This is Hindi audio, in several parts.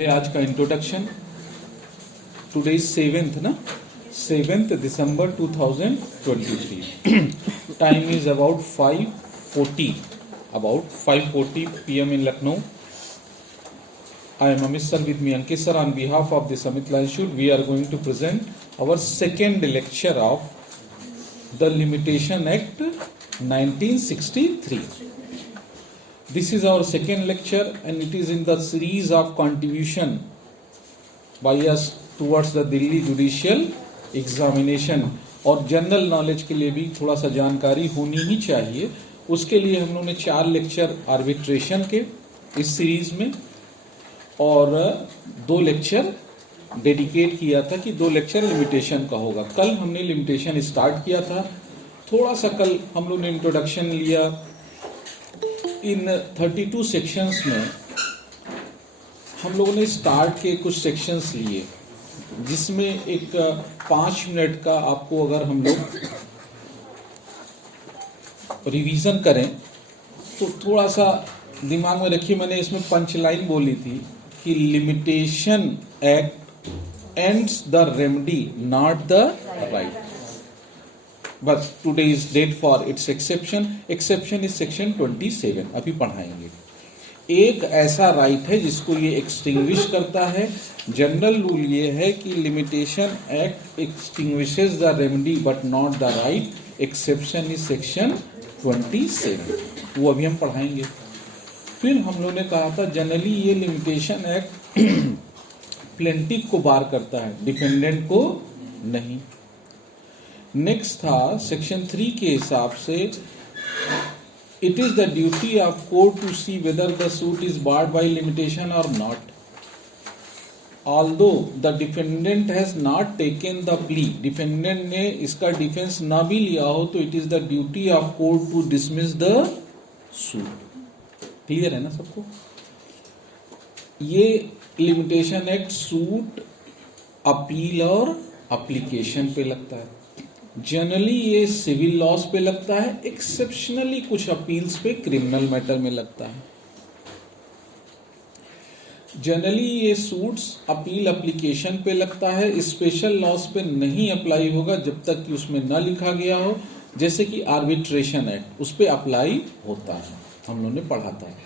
पहले आज का introduction. Today is 7th December 2023। Time is about 5:40 PM in Lucknow. I am Amit sir, with me Ankit sir. On behalf of the Samit Institute, we are going to present our second lecture of the Limitation Act 1963. This is our second lecture and it is in the series of contribution by us towards the Delhi Judicial Examination. और जनरल नॉलेज के लिए भी थोड़ा सा जानकारी होनी ही चाहिए, उसके लिए हम लोगों ने 4 लेक्चर आर्बिट्रेशन के इस सीरीज में और 2 लेक्चर डेडिकेट किया था कि 2 लेक्चर लिमिटेशन का होगा। कल हमने लिमिटेशन स्टार्ट किया था, थोड़ा सा कल हम लोग ने इंट्रोडक्शन लिया। इन 32 सेक्शंस में हम लोगों ने स्टार्ट के कुछ सेक्शंस लिए, जिसमें एक 5 मिनट का आपको अगर हम लोग रिवीजन करें तो थोड़ा सा दिमाग में रखिए। मैंने इसमें पंच लाइन बोली थी कि limitation act ends the remedy not the right, बस today is date for its exception is section 27, अभी पढ़ाएंगे। एक ऐसा राइट है जिसको ये एक्सटिंग्विश करता है। जनरल रूल ये है कि limitation act extinguishes the remedy but not the right. Exception is section 27, वो अभी हम पढ़ाएंगे। फिर हम लोगों ने कहा था जनरली ये लिमिटेशन एक्ट प्लेंटिफ को बार करता है, डिफेंडेंट को नहीं। नेक्स्ट था सेक्शन 3 के हिसाब से it is the duty of court to see whether the suit is barred by limitation और not. Although the defendant has not taken the plea, defendant ने इसका डिफेंस ना भी लिया हो तो it is the duty of court to dismiss the suit. Clear है ना सबको? ये लिमिटेशन एक्ट सूट, अपील और एप्लीकेशन पे लगता है। जनरली ये सिविल लॉस पे लगता है, एक्सेप्शनली कुछ अपील्स पे क्रिमिनल मैटर में लगता है। जनरली ये सूट्स, अपील, एप्लीकेशन पे लगता है। स्पेशल लॉस पे नहीं अप्लाई होगा जब तक कि उसमें न लिखा गया हो, जैसे कि आर्बिट्रेशन एक्ट उस पे अप्लाई होता है, हम लोगों ने पढ़ा था।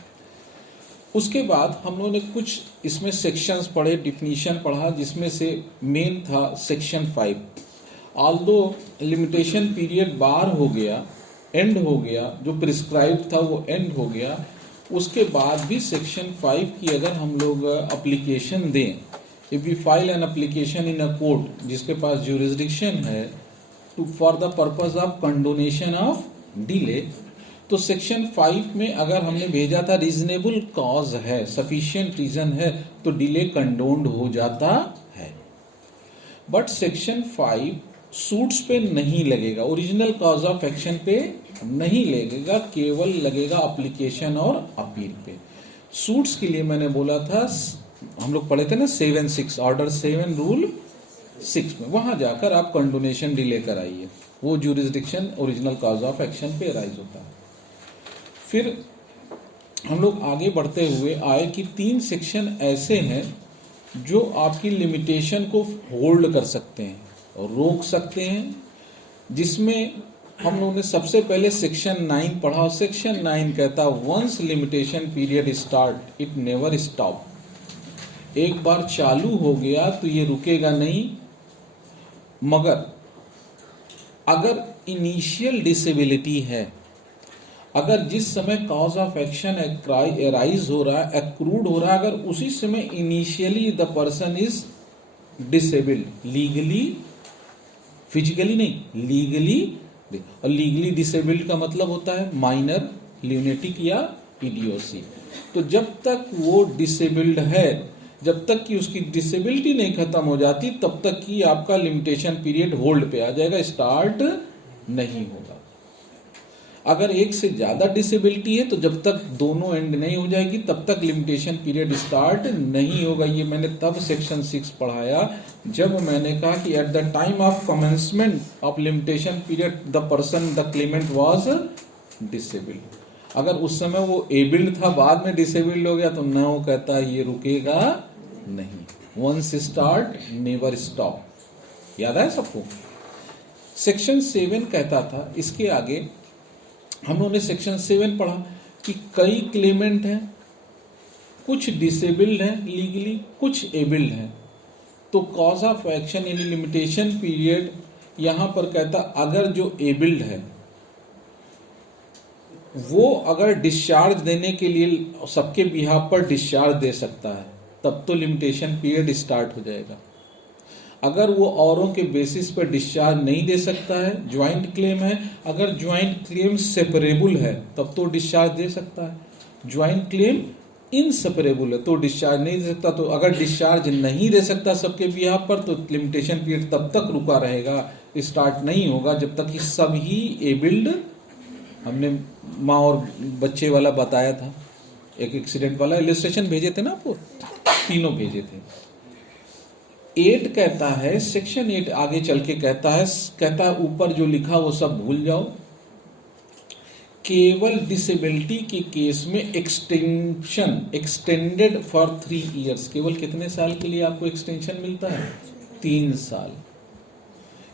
उसके बाद हम लोगों ने कुछ इसमें सेक्शंस पढ़े, डिफिनीशन पढ़ा, जिसमें से मेन था सेक्शन 5। ऑल्दो लिमिटेशन पीरियड बार हो गया, एंड हो गया, जो प्रिस्क्राइब था वो एंड हो गया, उसके बाद भी सेक्शन 5 की अगर हम लोग एप्लीकेशन दें, if we file an application in a court जिसके पास ज्यूरिसडिक्शन है to for the purpose of condonation of delay, तो सेक्शन 5 में अगर हमने भेजा था रीजनेबल कॉज है, सफिशिएंट रीजन है, तो डिले कंडोन्ड हो जाता है। बट सेक्शन 5 सूट्स पे नहीं लगेगा, ओरिजिनल कॉज ऑफ एक्शन पे नहीं लगेगा, केवल लगेगा एप्लीकेशन और अपील पे। सूट्स के लिए मैंने बोला था, हम लोग पढ़े थे ना 7-6 ऑर्डर 7 रूल 6 में, वहां जाकर आप कंडोनेशन डिले कराइए, वो jurisdiction original cause of action पे राइज होता है। फिर हम लोग आगे बढ़ते हुए आए कि 3 सेक्शन ऐसे हैं जो आपकी लिमिटेशन को होल्ड कर सकते हैं और रोक सकते हैं, जिसमें हम लोगों ने सबसे पहले सेक्शन 9 पढ़ा। सेक्शन 9 कहता once limitation period start it never stop. एक बार चालू हो गया तो ये रुकेगा नहीं, मगर अगर इनिशियल डिसेबिलिटी है, अगर जिस समय कॉज ऑफ एक्शन अराइज हो रहा है, एक्रूड हो रहा है, अगर उसी समय initially the person is disabled, legally, physically नहीं, लीगली, और लीगली डिसेबल्ड का मतलब होता है माइनर, ल्यूनेटिक या इडियोसी। तो जब तक वो डिसेबल्ड है, जब तक कि उसकी डिसेबिलिटी नहीं खत्म हो जाती, तब तक कि आपका लिमिटेशन पीरियड होल्ड पे आ जाएगा, स्टार्ट नहीं होगा। अगर एक से ज्यादा डिसेबिलिटी है तो जब तक दोनों एंड नहीं हो जाएगी तब तक लिमिटेशन पीरियड स्टार्ट नहीं होगा। ये मैंने तब सेक्शन 6 पढ़ाया जब मैंने कहा कि at the time of commencement of limitation period the person the Clement was disabled. अगर उस समय वो एबल्ड था, बाद में डिसेबल्ड हो गया, तो न वो कहता ये रुकेगा नहीं, वंस स्टार्ट नेवर स्टॉप, याद है सबको। सेक्शन 7 कहता था, इसके आगे हम लोगों ने सेक्शन 7 पढ़ा कि कई क्लेमेंट हैं, कुछ डिसेबल्ड हैं लीगली, कुछ एबल्ड हैं, तो कॉज ऑफ एक्शन यानी लिमिटेशन पीरियड यहां पर कहता अगर जो एबल्ड है वो अगर डिस्चार्ज देने के लिए सबके बिहाफ पर डिस्चार्ज दे सकता है तब तो लिमिटेशन पीरियड स्टार्ट हो जाएगा। अगर वो औरों के बेसिस पर डिस्चार्ज नहीं दे सकता है, ज्वाइंट क्लेम है, अगर ज्वाइंट क्लेम सेपरेबल है तब तो डिस्चार्ज दे सकता है, ज्वाइंट क्लेम इनसेपरेबल है तो डिस्चार्ज नहीं दे सकता। तो अगर डिस्चार्ज नहीं दे सकता सबके बिहाफ पर तो लिमिटेशन पीरियड तब तक रुका रहेगा, स्टार्ट नहीं होगा जब तक कि सभी एबल्ड, हमने माँ और बच्चे वाला बताया था, एक एक्सीडेंट वाला इलस्ट्रेशन भेजे थे ना आपको, तीनों भेजे थे। 8 कहता है, सेक्शन 8 आगे चल के कहता है ऊपर जो लिखा वो सब भूल जाओ, केवल डिसेबिलिटी के केस में एक्सटेंशन एक्सटेंडेड फॉर 3 इयर्स, केवल कितने साल के लिए आपको एक्सटेंशन मिलता है? 3 साल,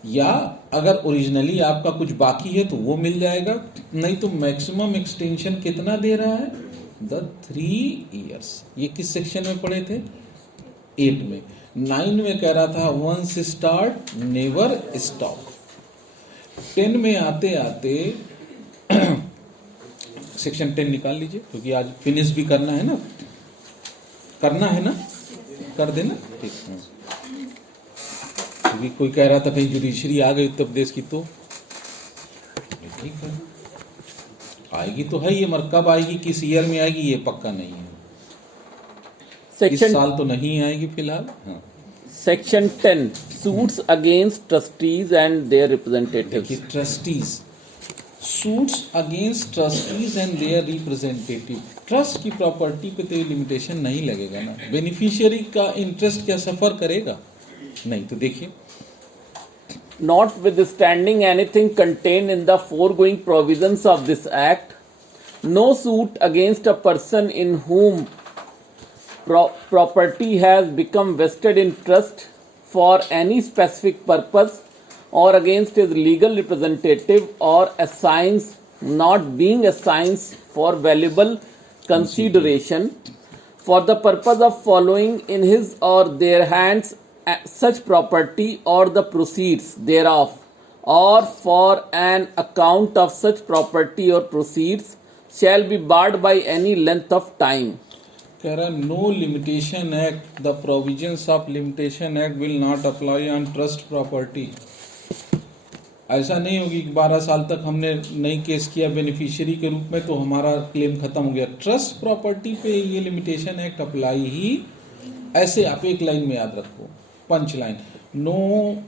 या अगर ओरिजिनली आपका कुछ बाकी है तो वो मिल जाएगा, नहीं तो मैक्सिमम एक्सटेंशन कितना दे रहा है? 3 इयर्स। ये किस सेक्शन में पढ़े थे? 8 में। 9 में कह रहा था वंस स्टार्ट नेवर स्टॉप। 10 में आते आते सेक्शन 10 निकाल लीजिए क्योंकि आज फिनिश भी करना है ना, कर देना ठीक है। क्योंकि कोई कह रहा था कहीं जुडिशरी आ गई उत्तर प्रदेश की, तो ठीक है आएगी तो है, ये मगर कब आएगी किस ईयर में आएगी ये पक्का नहीं है, इस साल तो नहीं आएगी फिलहाल। हाँ। Section 10 suits against trustees and their representatives. Trustees, suits against trustees and their representative, trust की प्रॉपर्टी पे तो ये लिमिटेशन नहीं लगेगा ना, बेनिफिशियरी का इंटरेस्ट क्या सफर करेगा? नहीं। तो देखिए, Notwithstanding anything contained in the foregoing provisions of this act, no suit against a person in whom property has become vested in trust for any specific purpose or against his legal representative or assigns not being assigns for valuable consideration for the purpose of following in his or their hands such property or the proceeds thereof or for an account of such property or proceeds shall be barred by any length of time. कह रहा no limitation act, the provisions of limitation act will not apply on trust property. ऐसा नहीं होगी कि 12 साल तक हमने नहीं केस किया बेनिफिशियरी के रूप में तो हमारा क्लेम खत्म हो गया। ट्रस्ट प्रॉपर्टी पे ये लिमिटेशन एक्ट अप्लाई ही, ऐसे आप एक लाइन में याद रखो, punch line, no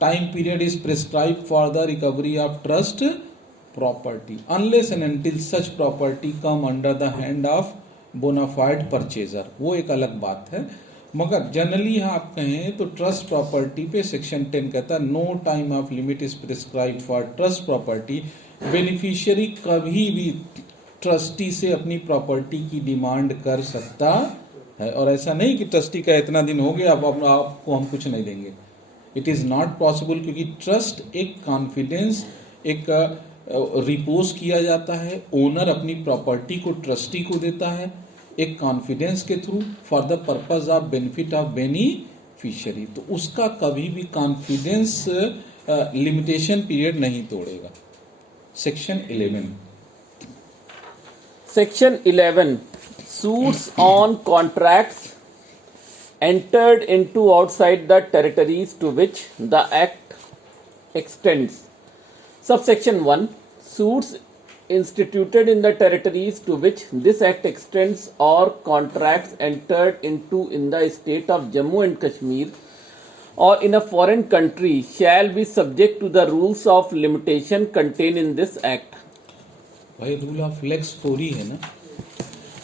time period is prescribe for the recovery of trust property unless and until such property come under the hand of bona fide purchaser. वो एक अलग बात है, मगर जनरली आप कहें तो ट्रस्ट प्रॉपर्टी पे सेक्शन 10 कहता है no time of limit is prescribe for trust property. Beneficiary कभी भी ट्रस्टी से अपनी प्रॉपर्टी की डिमांड कर सकता है, और ऐसा नहीं कि ट्रस्टी का इतना दिन हो गया अब आपको हम कुछ नहीं देंगे। इट इज नॉट पॉसिबल, क्योंकि ट्रस्ट एक कॉन्फिडेंस, एक रिपोज किया जाता है, ओनर अपनी प्रॉपर्टी को ट्रस्टी को देता है एक कॉन्फिडेंस के through for the purpose of benefit of beneficiary, तो उसका कभी भी कॉन्फिडेंस लिमिटेशन पीरियड नहीं तोड़ेगा। Section 11 suits on contracts entered into outside the territories to which the act extends. Subsection 1 suits instituted in the territories to which this act extends or contracts entered into in the state of Jammu and Kashmir or in a foreign country shall be subject to the rules of limitation contained in this act. भाई रूल ऑफ लेक्स फोरी है ना।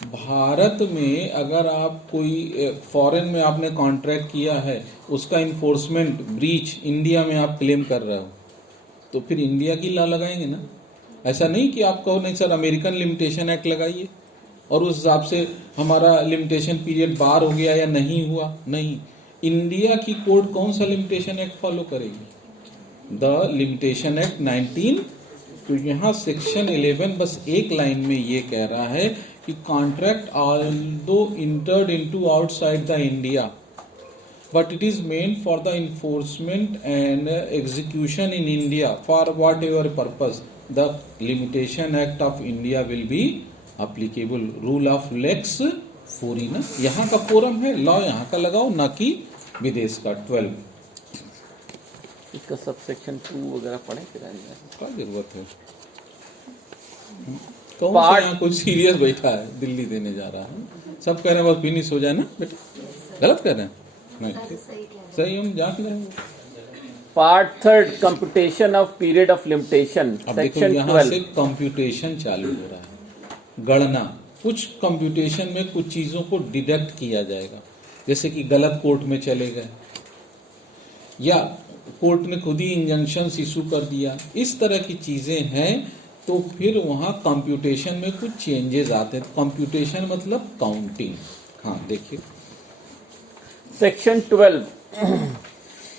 भारत में अगर आप कोई फॉरेन में आपने कॉन्ट्रैक्ट किया है, उसका इन्फोर्समेंट ब्रीच इंडिया में आप क्लेम कर रहे हो, तो फिर इंडिया की लॉ लगाएंगे ना। ऐसा नहीं कि आप कहो नहीं सर अमेरिकन लिमिटेशन एक्ट लगाइए, और उस हिसाब से हमारा लिमिटेशन पीरियड बार हो गया या नहीं हुआ? नहीं। इंडिया की कोर्ट कौन सा लिमिटेशन एक्ट फॉलो करेगी? The limitation act 19। तो यहाँ सेक्शन 11 बस एक लाइन में ये कह रहा है कि contract although entered into outside the India but it is meant for the enforcement and execution in India for whatever purpose, the Limitation Act of India will be applicable. Rule of lex foreigner, यहाँ का फोरम है, लॉ यहाँ का लगाओ, ना कि विदेश का। 12 इसका सब सेक्शन 2 वगैरह पढ़े फिर क्या जरूरत है? कौन सा यहाँ कुछ सीरियस बैठा है दिल्ली देने जा रहा है? सब कह रहे हैं बस फिनिश हो जाए ना बेटा, गलत कह रहे हैं? नहीं, सही हम जांच लेंगे। Part 3 computation of period of limitation, section 12 से कंप्यूटेशन चालू हो रहा है, गणना। कुछ कंप्यूटेशन में कुछ चीजों को डिडक्ट किया जाएगा, जैसे कि गलत कोर्ट में चले गए या कोर्ट ने खुद ही इंजंक्शन इशू कर दिया, इस तरह की चीजें हैं, तो फिर वहां कंप्यूटेशन में कुछ चेंजेस आते हैं। कंप्यूटेशन मतलब काउंटिंग। हाँ देखिए Section 12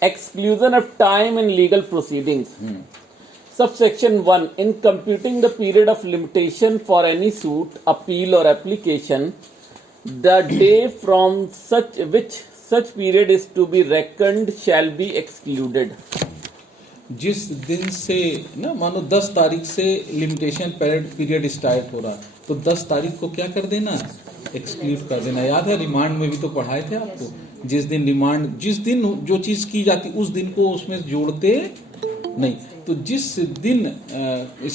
Exclusion of time in legal proceedings. Subsection 1 In computing the period of limitation for any suit, appeal or application, the day from which such period is to be reckoned shall be excluded. जिस दिन से ना मानो 10 तारीख से लिमिटेशन पीरियड स्टार्ट हो रहा, तो 10 तारीख को क्या कर देना? एक्सक्लूड कर देना। याद है रिमांड में भी तो पढ़ाए थे आपको, जिस दिन रिमांड, जिस दिन जो चीज की जाती उस दिन को उसमें जोड़ते नहीं। तो जिस दिन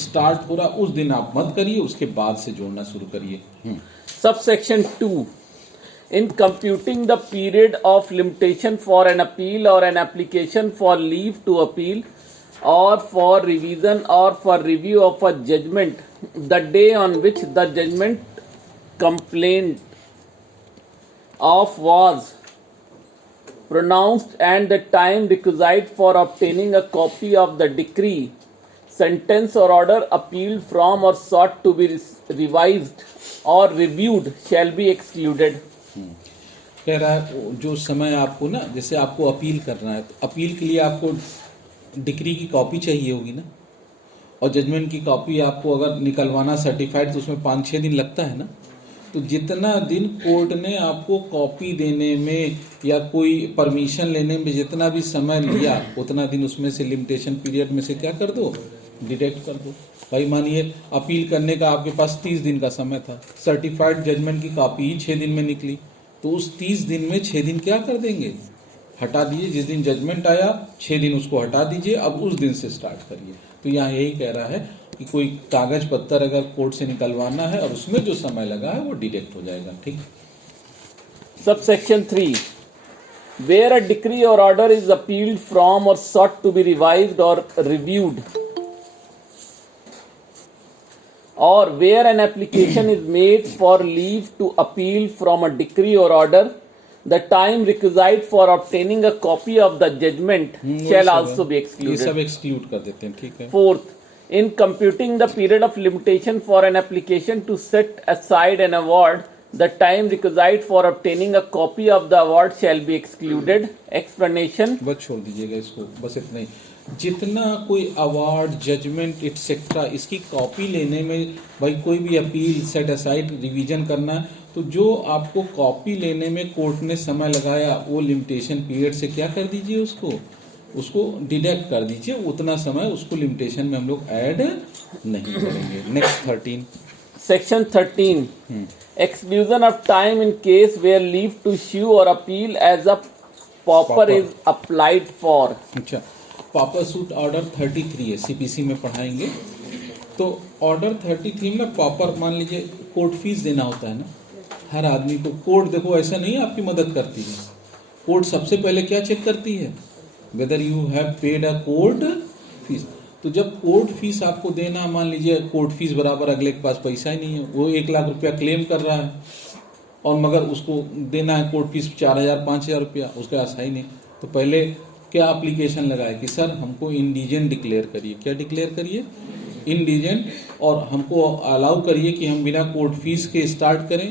स्टार्ट हो रहा उस दिन आप मत करिए, उसके बाद से जोड़ना शुरू करिए। Subsection 2 In computing the period of limitation for an appeal or an application for leave to appeal or for revision or for review of a judgment, the day on which the judgment complained of was pronounced and the time requisite for obtaining a copy of the decree, sentence or order appealed from or sought to be revised or reviewed shall be excluded. कह रहा है जो समय आपको ना, जैसे आपको अपील करना है, तो अपील के लिए आपको डिक्री की कॉपी चाहिए होगी ना, और जजमेंट की कॉपी आपको अगर निकलवाना सर्टिफाइड तो उसमें 5-6 दिन लगता है ना। तो जितना दिन कोर्ट ने आपको कॉपी देने में या कोई परमिशन लेने में जितना भी समय लिया, उतना दिन उसमें से लिमिटेशन पीरियड में से क्या कर दो? डिडक्ट कर दो। भाई मानिए अपील करने का आपके पास 30 दिन का समय था, सर्टिफाइड जजमेंट की कॉपी ही 6 दिन में निकली, तो उस 30 दिन में 6 दिन क्या कर देंगे? हटा दीजिए। जिस दिन जजमेंट आया 6 दिन उसको हटा दीजिए, अब उस दिन से स्टार्ट करिए। तो यहाँ यही कह रहा है कि कोई कागज पत्तर अगर कोर्ट से निकलवाना है और उसमें जो समय लगा है वो डिडक्ट हो जाएगा। ठीक। Subsection 3 Where a decree or order is appealed from or sought to be revised or reviewed, or where an application is made for leave to appeal from a decree or order, the time requisite for obtaining a copy of the judgment shall also be excluded. ये सब एक्सक्लूड कर देते हैं। ठीक है। Fourth, in computing the period of limitation for an application to set aside an award, the time requisite for obtaining a copy of the award shall be excluded. Explanation. बस छोड़ दीजिएगा इसको, बस इतना ही। जितना कोई अवार्ड, जजमेंट एटसेट्रा, इसकी कॉपी लेने में, भाई कोई भी अपील, सेट असाइड, रिवीजन करना, तो जो आपको कॉपी लेने में कोर्ट ने समय लगाया वो लिमिटेशन पीरियड से क्या कर दीजिए, उसको डिडक्ट कर दीजिए। उतना समय उसको लिमिटेशन में हम लोग ऐड नहीं करेंगे। Next 13 Section 13 Exclusion of time in case where leave to sue or appeal as a pauper is applied for. अच्छा, pauper suit ऑर्डर 33 है, सीपीसी में पढ़ाएंगे। तो ऑर्डर 33 में pauper, मान लीजिए कोर्ट फीस देना होता है ना हर आदमी को। कोर्ट देखो ऐसा नहीं आपकी मदद करती है, कोर्ट सबसे पहले क्या चेक करती है? Whether you have paid a court fees. तो जब कोर्ट फीस आपको देना, मान लीजिए कोर्ट फीस बराबर अगले के पास पैसा ही नहीं है, वो 1 लाख रुपया क्लेम कर रहा है और मगर उसको देना है कोर्ट फीस 4,000-5,000 रुपया, उसके पास है ही नहीं, तो पहले क्या एप्लीकेशन लगाए कि सर हमको इंडिजेंट डिक्लेयर करिए। क्या डिक्लेयर करिए? इंडिजेंट, और हमको अलाउ करिए कि हम बिना कोर्ट फीस के स्टार्ट करें,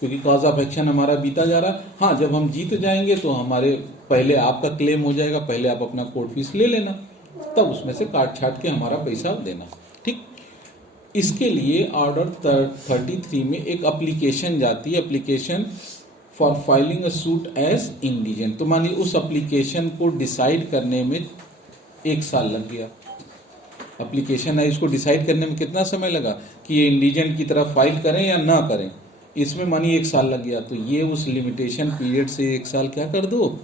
क्योंकि कॉज ऑफ एक्शन हमारा बीता जा रहा है। हाँ, जब हम जीत जाएंगे तो हमारे पहले आपका क्लेम हो जाएगा, पहले आप अपना कोर्ट फीस ले लेना, तब उसमें से काट छाट के हमारा पैसा देना। ठीक, इसके लिए ऑर्डर 33 में एक एप्लीकेशन जाती है, application for filing a suit as indigent. तो मानिए उस एप्लीकेशन को डिसाइड करने में 1 साल लग गया। एप्लीकेशन है, इसको डिसाइड करने में कितना समय लगा कि ये इंडिजेंट की तरफ फाइल करें या ना करें, इसमें मानिए 1 साल लग गया। तो ये उस लिमिटेशन पीरियड से 1 साल क्या कर दो,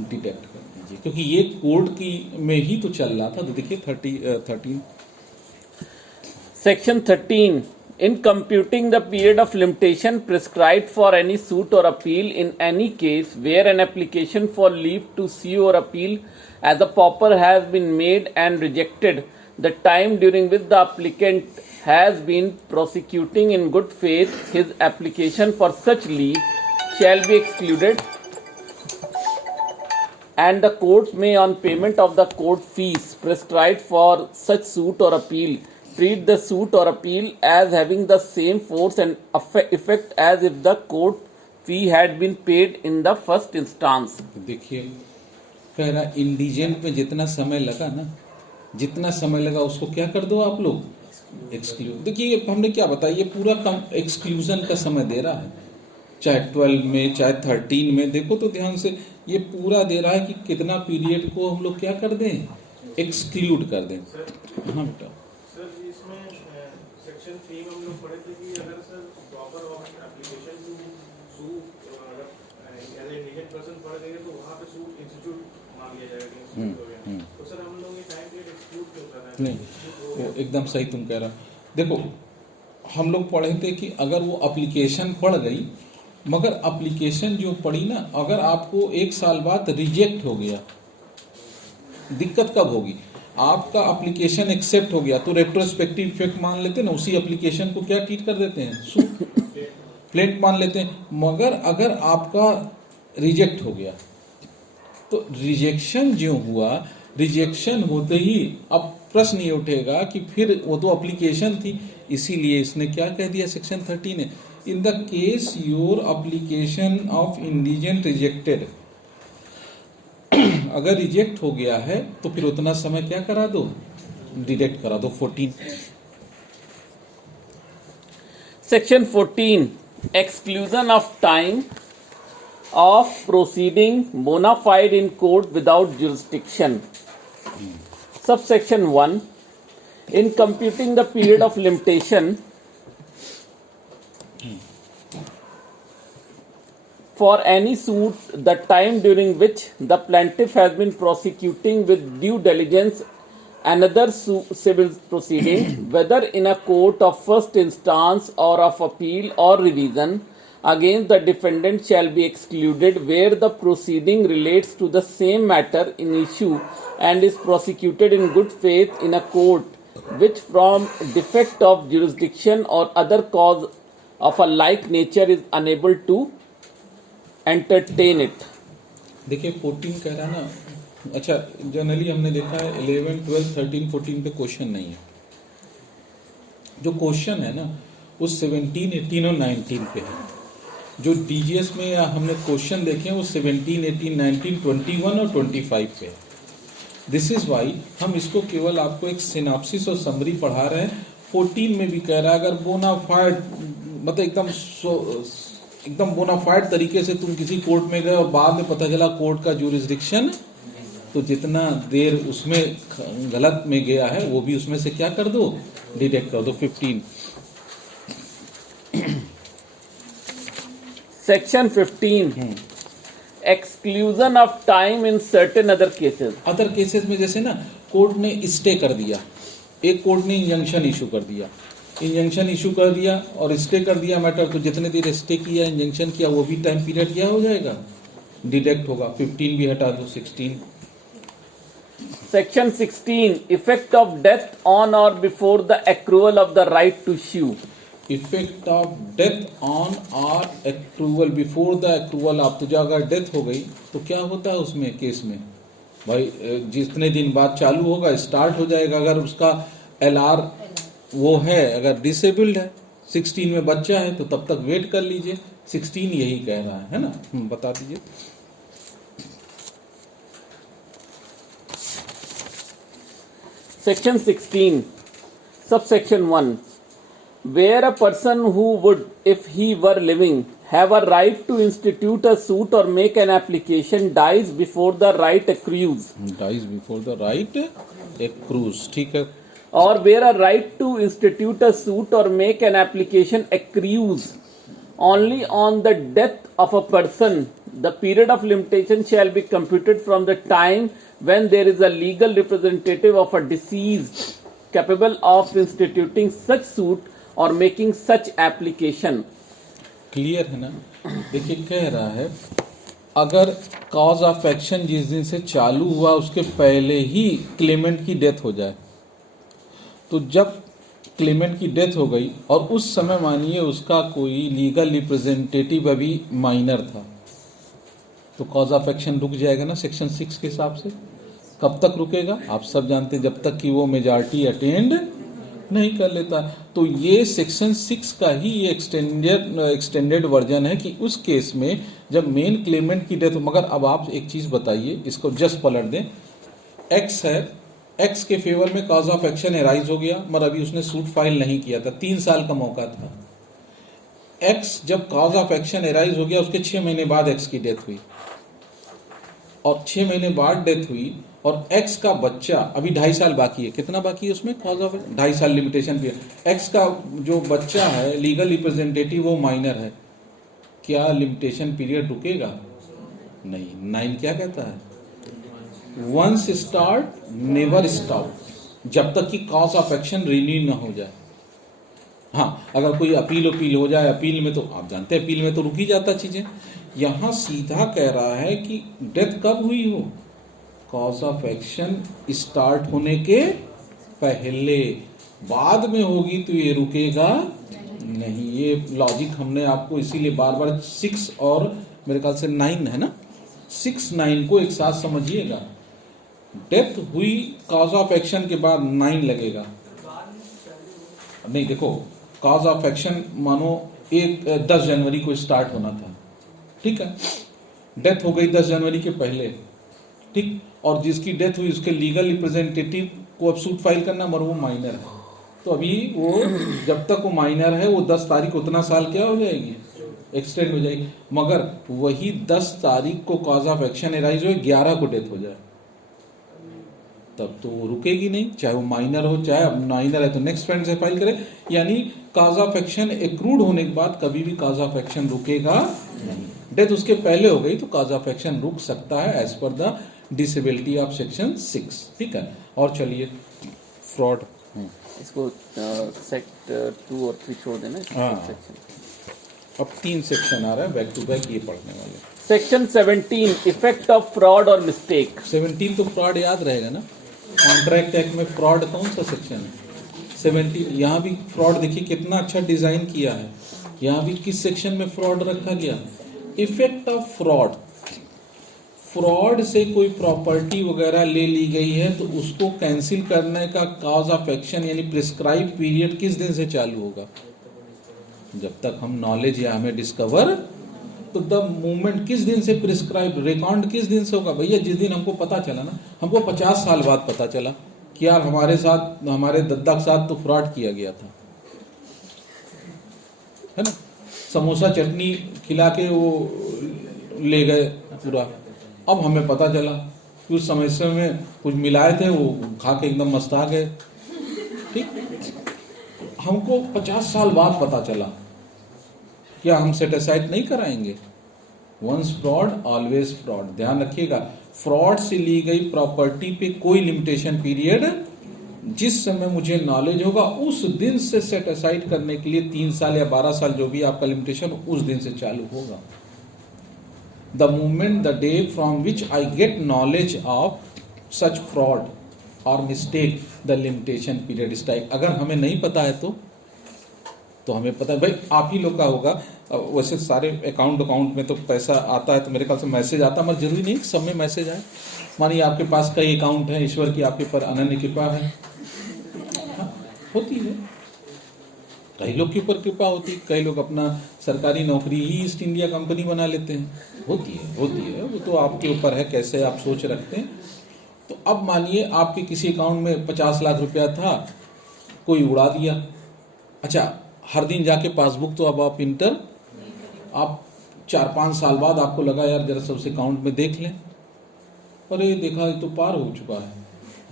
डिडक्ट कर दीजिए, क्योंकि ये कोर्ट की में ही तो चल रहा था। तो देखिए 13 Section 13. In computing the period of limitation prescribed for any suit or appeal in any case where an application for leave to sue or appeal as a pauper has been made and rejected, the time during which the applicant has been prosecuting in good faith his application for such leave shall be excluded, and the courts may, on payment of the court fees prescribed for such suit or appeal, treat the suit or appeal as having the same force and effect as if the court fee had been paid in the first instance. देखिए कह रहा इंडिजेंट में जितना समय लगा ना, जितना समय लगा उसको क्या कर दो आप लोग, एक्सक्लूड। देखिए हमने क्या बताया, ये पूरा कम एक्सक्लूजन का समय दे रहा है, चाहे 12 में चाहे 13 में। देखो तो ध्यान से, ये पूरा दे रहा है कि कितना पीरियड को हम लोग क्या कर दें, एक्सक्लूड कर दें। हाँ बेटा, सेक्शन 3 में हम लोग पढ़े थे कि अगर sir proper application to sue as a individual person पढ़ देंगे तो वहाँ पे सूट इंस्टीट्यूट मान लिया जाएगा। तो सर हम लोग ये टाइम पीरियड एक्सक्लूड क्यों कर रहे हैं? नहीं, वो एकदम सही तुम कह रहा। देखो हम लोग पढ़े थे कि अगर वो एप्लीकेशन पढ़ गई, मगर एप्लीकेशन जो पढ़ी ना, अगर आपको 1 साल बाद रिजेक्ट हो गया, दिक्कत कब होगी, आपका एप्लीकेशन एक्सेप्ट हो गया तो रेट्रोस्पेक्टिव इफेक्ट मान लेते हैं ना, उसी एप्लीकेशन को क्या ट्रीट कर देते हैं, सूट प्लेट मान लेते हैं। मगर अगर आपका रिजेक्ट हो गया तो रिजेक्शन जो हुआ, रिजेक्शन होते ही अब प्रश्न ये उठेगा कि फिर वो तो एप्लीकेशन थी, इसीलिए इसने क्या कह दिया सेक्शन 13 ने, in the case your application of indigent rejected, अगर रिजेक्ट हो गया है तो फिर उतना समय क्या करा दो, डिडक्ट करा दो 14। Section 14. Exclusion of time of proceeding bona fide in court without jurisdiction. Subsection 1. In computing the period of limitation for any suit, the time during which the plaintiff has been prosecuting with due diligence another civil proceeding, whether in a court of first instance or of appeal or revision, against the defendant shall be excluded where the proceeding relates to the same matter in issue and is prosecuted in good faith in a court which from defect of jurisdiction or other cause of a like nature is unable to entertain it. देखिए 14 कह रहा ना, अच्छा जनरली हमने देखा है 11, 12, 13, 14 पे क्वेश्चन नहीं है। जो क्वेश्चन है ना वो 17, 18 और 19 पे है। जो डीजीएस में हमने क्वेश्चन देखे हैं वो 17, 18, 19, 21 और 25 पे है। दिस इज वाई हम इसको केवल आपको एक सिनाप्सिस और समरी पढ़ा रहे हैं। 14 में भी कह रहा है अगर बोनाफाइड मतलब एकदम बोनाफाइड तरीके से तुम किसी कोर्ट में गए और बाद में पता चला कोर्ट का जुरिस्डिक्शन, तो जितना देर उसमें गलत में गया है वो भी उसमें से क्या कर दो, डिडक्ट कर दो 15। Section 15. Exclusion of time in certain other cases. Other cases में जैसे ना कोर्ट ने स्टे कर दिया, एक कोर्ट ने इंजंक्शन इशू कर दिया, इंजंक्शन इशू कर दिया और स्टे कर दिया मैटर, तो जितने देर स्टे किया इंजंक्शन किया वो भी टाइम पीरियड क्या हो जाएगा, डिडक्ट होगा। 15 भी हटा दो 16। Section 16. Effect of death on or before the accrual of the right to sue. Effect of death on और accrual before the accrual of, तुझे अगर डेथ हो गई तो क्या होता है उसमें केस में भाई, जितने दिन बाद चालू होगा स्टार्ट हो जाएगा। अगर उसका LR वो है अगर डिसेबल्ड है, 16 में बच्चा है तो तब तक वेट कर लीजिए। 16 यही कह रहा है ना, बता दीजिए। Section 16, subsection 1, where a person who would, if he were living, have a right to institute a suit or make an application dies before the right accrues, dies before the right accrues, ठीक है। or where a right to institute a suit or make an application accrues only on the death of a person, the period of limitation shall be computed from the time when there is a legal representative of a deceased capable of instituting such suit or making such application. Clear है ना? देखिए कह रहा है अगर कॉज ऑफ एक्शन जिस दिन से चालू हुआ उसके पहले ही क्लेमेंट की डेथ हो जाए, तो जब क्लेमेंट की डेथ हो गई और उस समय मानिए उसका कोई लीगल रिप्रेजेंटेटिव अभी माइनर था, तो कॉज ऑफ एक्शन रुक जाएगा ना सेक्शन 6 के हिसाब से। कब तक रुकेगा? आप सब जानते हैं, जब तक कि वो मेजॉरिटी अटेंड नहीं कर लेता। तो ये सेक्शन 6 का ही एक्सटेंडेड वर्जन है कि उस केस में जब मेन क्लेमेंट की डेथ हो। मगर अब आप एक चीज बताइए, इसको जस्ट पलट दें। एक्स है, एक्स के फेवर में कॉज ऑफ एक्शन एराइज हो गया, मगर अभी उसने सूट फाइल नहीं किया था, 3 साल का मौका था। एक्स जब कॉज ऑफ एक्शन एराइज हो गया उसके 6 महीने बाद एक्स की डेथ हुई, और 6 महीने बाद डेथ हुई और एक्स का बच्चा अभी 2.5 साल बाकी है। कितना बाकी है उसमें कॉज ऑफ? 2.5 साल लिमिटेशन पीरियड। एक्स का जो बच्चा है लीगल रिप्रेजेंटेटिव वो माइनर है, क्या लिमिटेशन पीरियड रुकेगा? नहीं। 9 क्या कहता है? वंस स्टार्ट नेवर स्टॉप, जब तक कि कॉज ऑफ एक्शन रिन्यू न हो जाए। हाँ, अगर कोई अपील हो जाए, अपील में तो आप जानते हैं अपील में तो रुक ही जाता चीजें। यहां सीधा कह रहा है कि डेथ कब हुई हो, कॉज ऑफ एक्शन स्टार्ट होने के पहले, बाद में होगी तो ये रुकेगा नहीं। ये लॉजिक हमने आपको इसीलिए बार बार 6 और मेरे ख्याल से 9 है ना, 6 9 को एक साथ समझिएगा। डेथ हुई कॉज ऑफ एक्शन के बाद 9 लगेगा। नहीं देखो, कॉज ऑफ एक्शन मानो 10 जनवरी को स्टार्ट होना था, ठीक है, डेथ हो गई 10 जनवरी के पहले, ठीक, और जिसकी डेथ हुई उसके लीगल रिप्रेजेंटेटिव को अब सूट फाइल करना, मगर वो माइनर है, तो अभी वो जब तक वो माइनर है वो 10 तारीख उतना साल क्या हो जाएगी, एक्सटेंड हो जाएगी। मगर वही 10 तारीख को कॉज ऑफ एक्शन एराइज हो, 11 को डेथ हो जाए, तब तो वो रुकेगी नहीं, चाहे वो माइनर हो, चाहे अब माइनर है तो नेक्स्ट फ्रेंड से फाइल करे। यानी कॉज ऑफ एक्शन एक्रूड होने के बाद कभी भी कॉज ऑफ एक्शन रुकेगा नहीं। डेथ उसके पहले हो गई तो कॉज ऑफ एक्शन रुक सकता है as per the disability of section 6, ठीक है। और चलिए फ्रॉड, इसको सेक्ट 2 और 3 छोड़ देना। हाँ, अब 3 सेक्शन आ रहा है बैक टू बैक, ये पढ़ने वाले। सेक्शन 17, इफेक्ट ऑफ फ्रॉड और मिस्टेक। 17 तो फ्रॉड याद रहेगा ना, कॉन्ट्रैक्ट एक्ट में फ्रॉड कौन सा सेक्शन है? 17। यहाँ भी फ्रॉड देखिए कितना अच्छा डिजाइन किया है। यहाँ भी किस सेक्शन में फ्रॉड रखा गया? Effect of fraud. फ्रॉड से कोई प्रॉपर्टी वगैरह ले ली गई है तो उसको कैंसिल करने का कॉज ऑफ एक्शन यानी प्रिस्क्राइब पीरियड किस दिन से चालू होगा? जब तक हम नॉलेज या हमें डिस्कवर, तो द मूवमेंट किस दिन से प्रिस्क्राइब, रिकॉर्ड किस दिन से होगा? भैया जिस दिन हमको पता चला ना, हमको 50 साल बाद पता चला कि यार हमारे साथ, हमारे दद्दा के साथ तो फ्रॉड किया गया था, है ना, समोसा चटनी खिला के वो ले गए पूरा। अब हमें पता चला कि उस समस्या में कुछ मिलाए थे, वो खा के एकदम मस्ता गए, ठीक। हमको 50 साल बाद पता चला, क्या हम सेटिस्फाइड नहीं कराएंगे? Once fraud always fraud. ध्यान रखिएगा, फ्रॉड से ली गई प्रॉपर्टी पे कोई लिमिटेशन पीरियड, जिस समय मुझे नॉलेज होगा उस दिन से सेट असाइड करने के लिए 3 साल या 12 साल जो भी आपका लिमिटेशन उस दिन से चालू होगा। The movement the day from which I get knowledge of such fraud और mistake the limitation period start. अगर हमें नहीं पता है तो हमें पता है भाई आप ही लोग का होगा। वैसे सारे अकाउंट में तो पैसा आता है तो मेरे ख्याल से मैसेज आता है, मगर जरूरी नहीं सब में मैसेज आए। मानिए आपके पास कई अकाउंट है, ईश्वर की आपके पर अनन्य कृपा है, हाँ, होती है, कई लोग के ऊपर कृपा होती है, कई लोग अपना सरकारी नौकरी ही ईस्ट इंडिया कंपनी बना लेते हैं, होती है, वो तो आपके ऊपर है कैसे आप सोच रखते हैं। तो अब मानिए आपके किसी अकाउंट में 50 लाख रुपया था, कोई उड़ा दिया। अच्छा, हर दिन जाके पासबुक तो अब आप इंटर, आप 4-5 साल बाद आपको लगा यार जरा सबसे अकाउंट में देख लें, अरे देखा ये तो पार हो चुका है,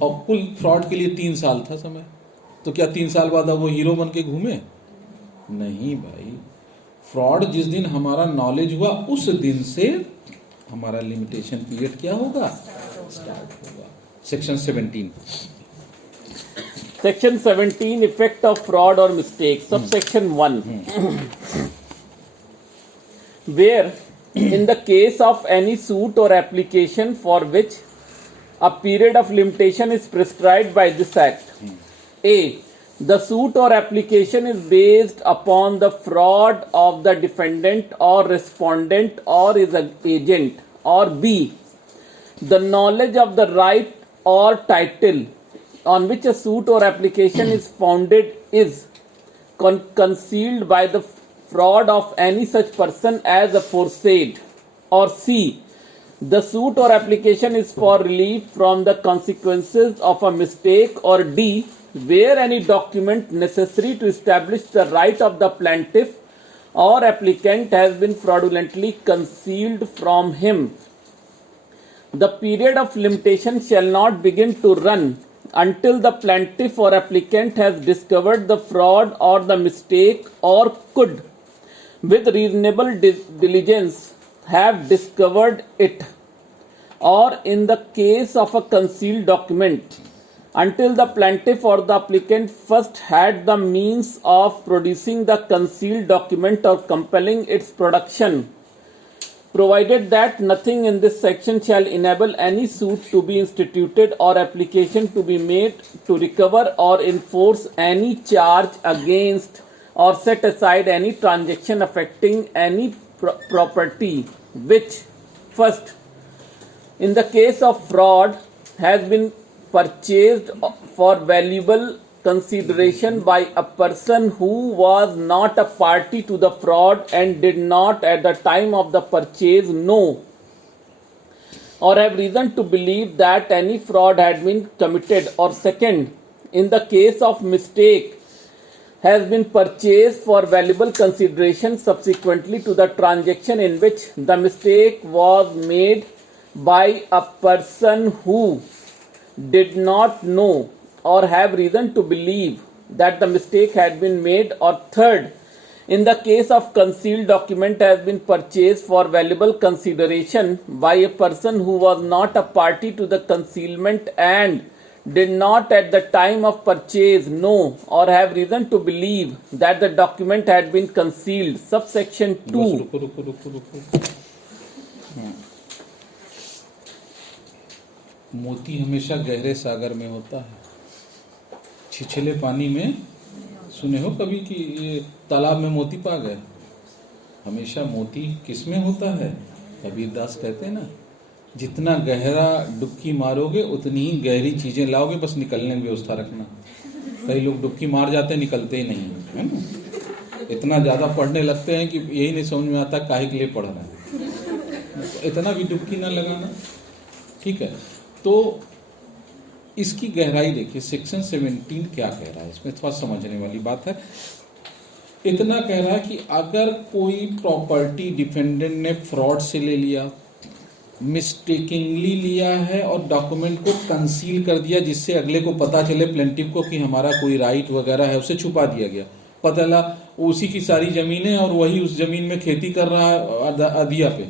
और कुल फ्रॉड के लिए 3 साल था समय, तो क्या 3 साल बाद अब वो हीरो बन के घूमे? नहीं भाई, फ्रॉड जिस दिन हमारा नॉलेज हुआ उस दिन से हमारा लिमिटेशन पीरियड क्या होगा, स्टार्ट होगा। Section 17 Section 17 effect of fraud or mistake. Subsection 1 where in the case of any suit or application for which a period of limitation is prescribed by this act, A. The suit or application is based upon the fraud of the defendant or respondent or his agent, or B. The knowledge of the right or title on which a suit or application is founded is concealed by the fraud of any such person as aforesaid, or C. The suit or application is for relief from the consequences of a mistake, or D. Where any document necessary to establish the right of the plaintiff or applicant has been fraudulently concealed from him. The period of limitation shall not begin to run until the plaintiff or applicant has discovered the fraud or the mistake, or could, with reasonable diligence, have discovered it, or in the case of a concealed document, until the plaintiff or the applicant first had the means of producing the concealed document or compelling its production, provided that nothing in this section shall enable any suit to be instituted or application to be made to recover or enforce any charge against or set aside any transaction affecting any property which, first, in the case of fraud, has been purchased for valuable consideration by a person who was not a party to the fraud and did not at the time of the purchase know or have reason to believe that any fraud had been committed, or second, in the case of mistake, has been purchased for valuable consideration subsequently to the transaction in which the mistake was made by a person who did not know or have reason to believe that the mistake had been made, or third, in the case of concealed document has been purchased for valuable consideration by a person who was not a party to the concealment and did not at the time of purchase know or have reason to believe that the document had been concealed. Subsection 2. रुको। मोती हमेशा गहरे सागर में होता है, छिछले पानी में सुने हो कभी कि ये तालाब में मोती पा गए? हमेशा मोती किस में होता है? कबीर दास कहते हैं ना, जितना गहरा डुबकी मारोगे उतनी ही गहरी चीजें लाओगे, बस निकलने की व्यवस्था रखना। कई लोग डुबकी मार जाते हैं, निकलते ही नहीं है ना, इतना ज्यादा पढ़ने लगते हैं कि यही नहीं समझ में आता काहे के लिए पढ़ रहे हैं। इतना भी डुबकी ना लगाना, ठीक है। तो इसकी गहराई देखिए, सेक्शन 17 क्या कह रहा है, इसमें थोड़ा समझने वाली बात है। इतना कह रहा है कि अगर कोई प्रॉपर्टी डिफेंडेंट ने फ्रॉड से ले लिया, मिस्टेकिंगली लिया है और डॉक्यूमेंट को कंसील कर दिया जिससे अगले को पता चले प्लेंटिफ को कि हमारा कोई राइट वगैरह है, उसे छुपा दिया गया, पता लगा उसी की सारी जमीनें और वही उस जमीन में खेती कर रहा है अधिया पे,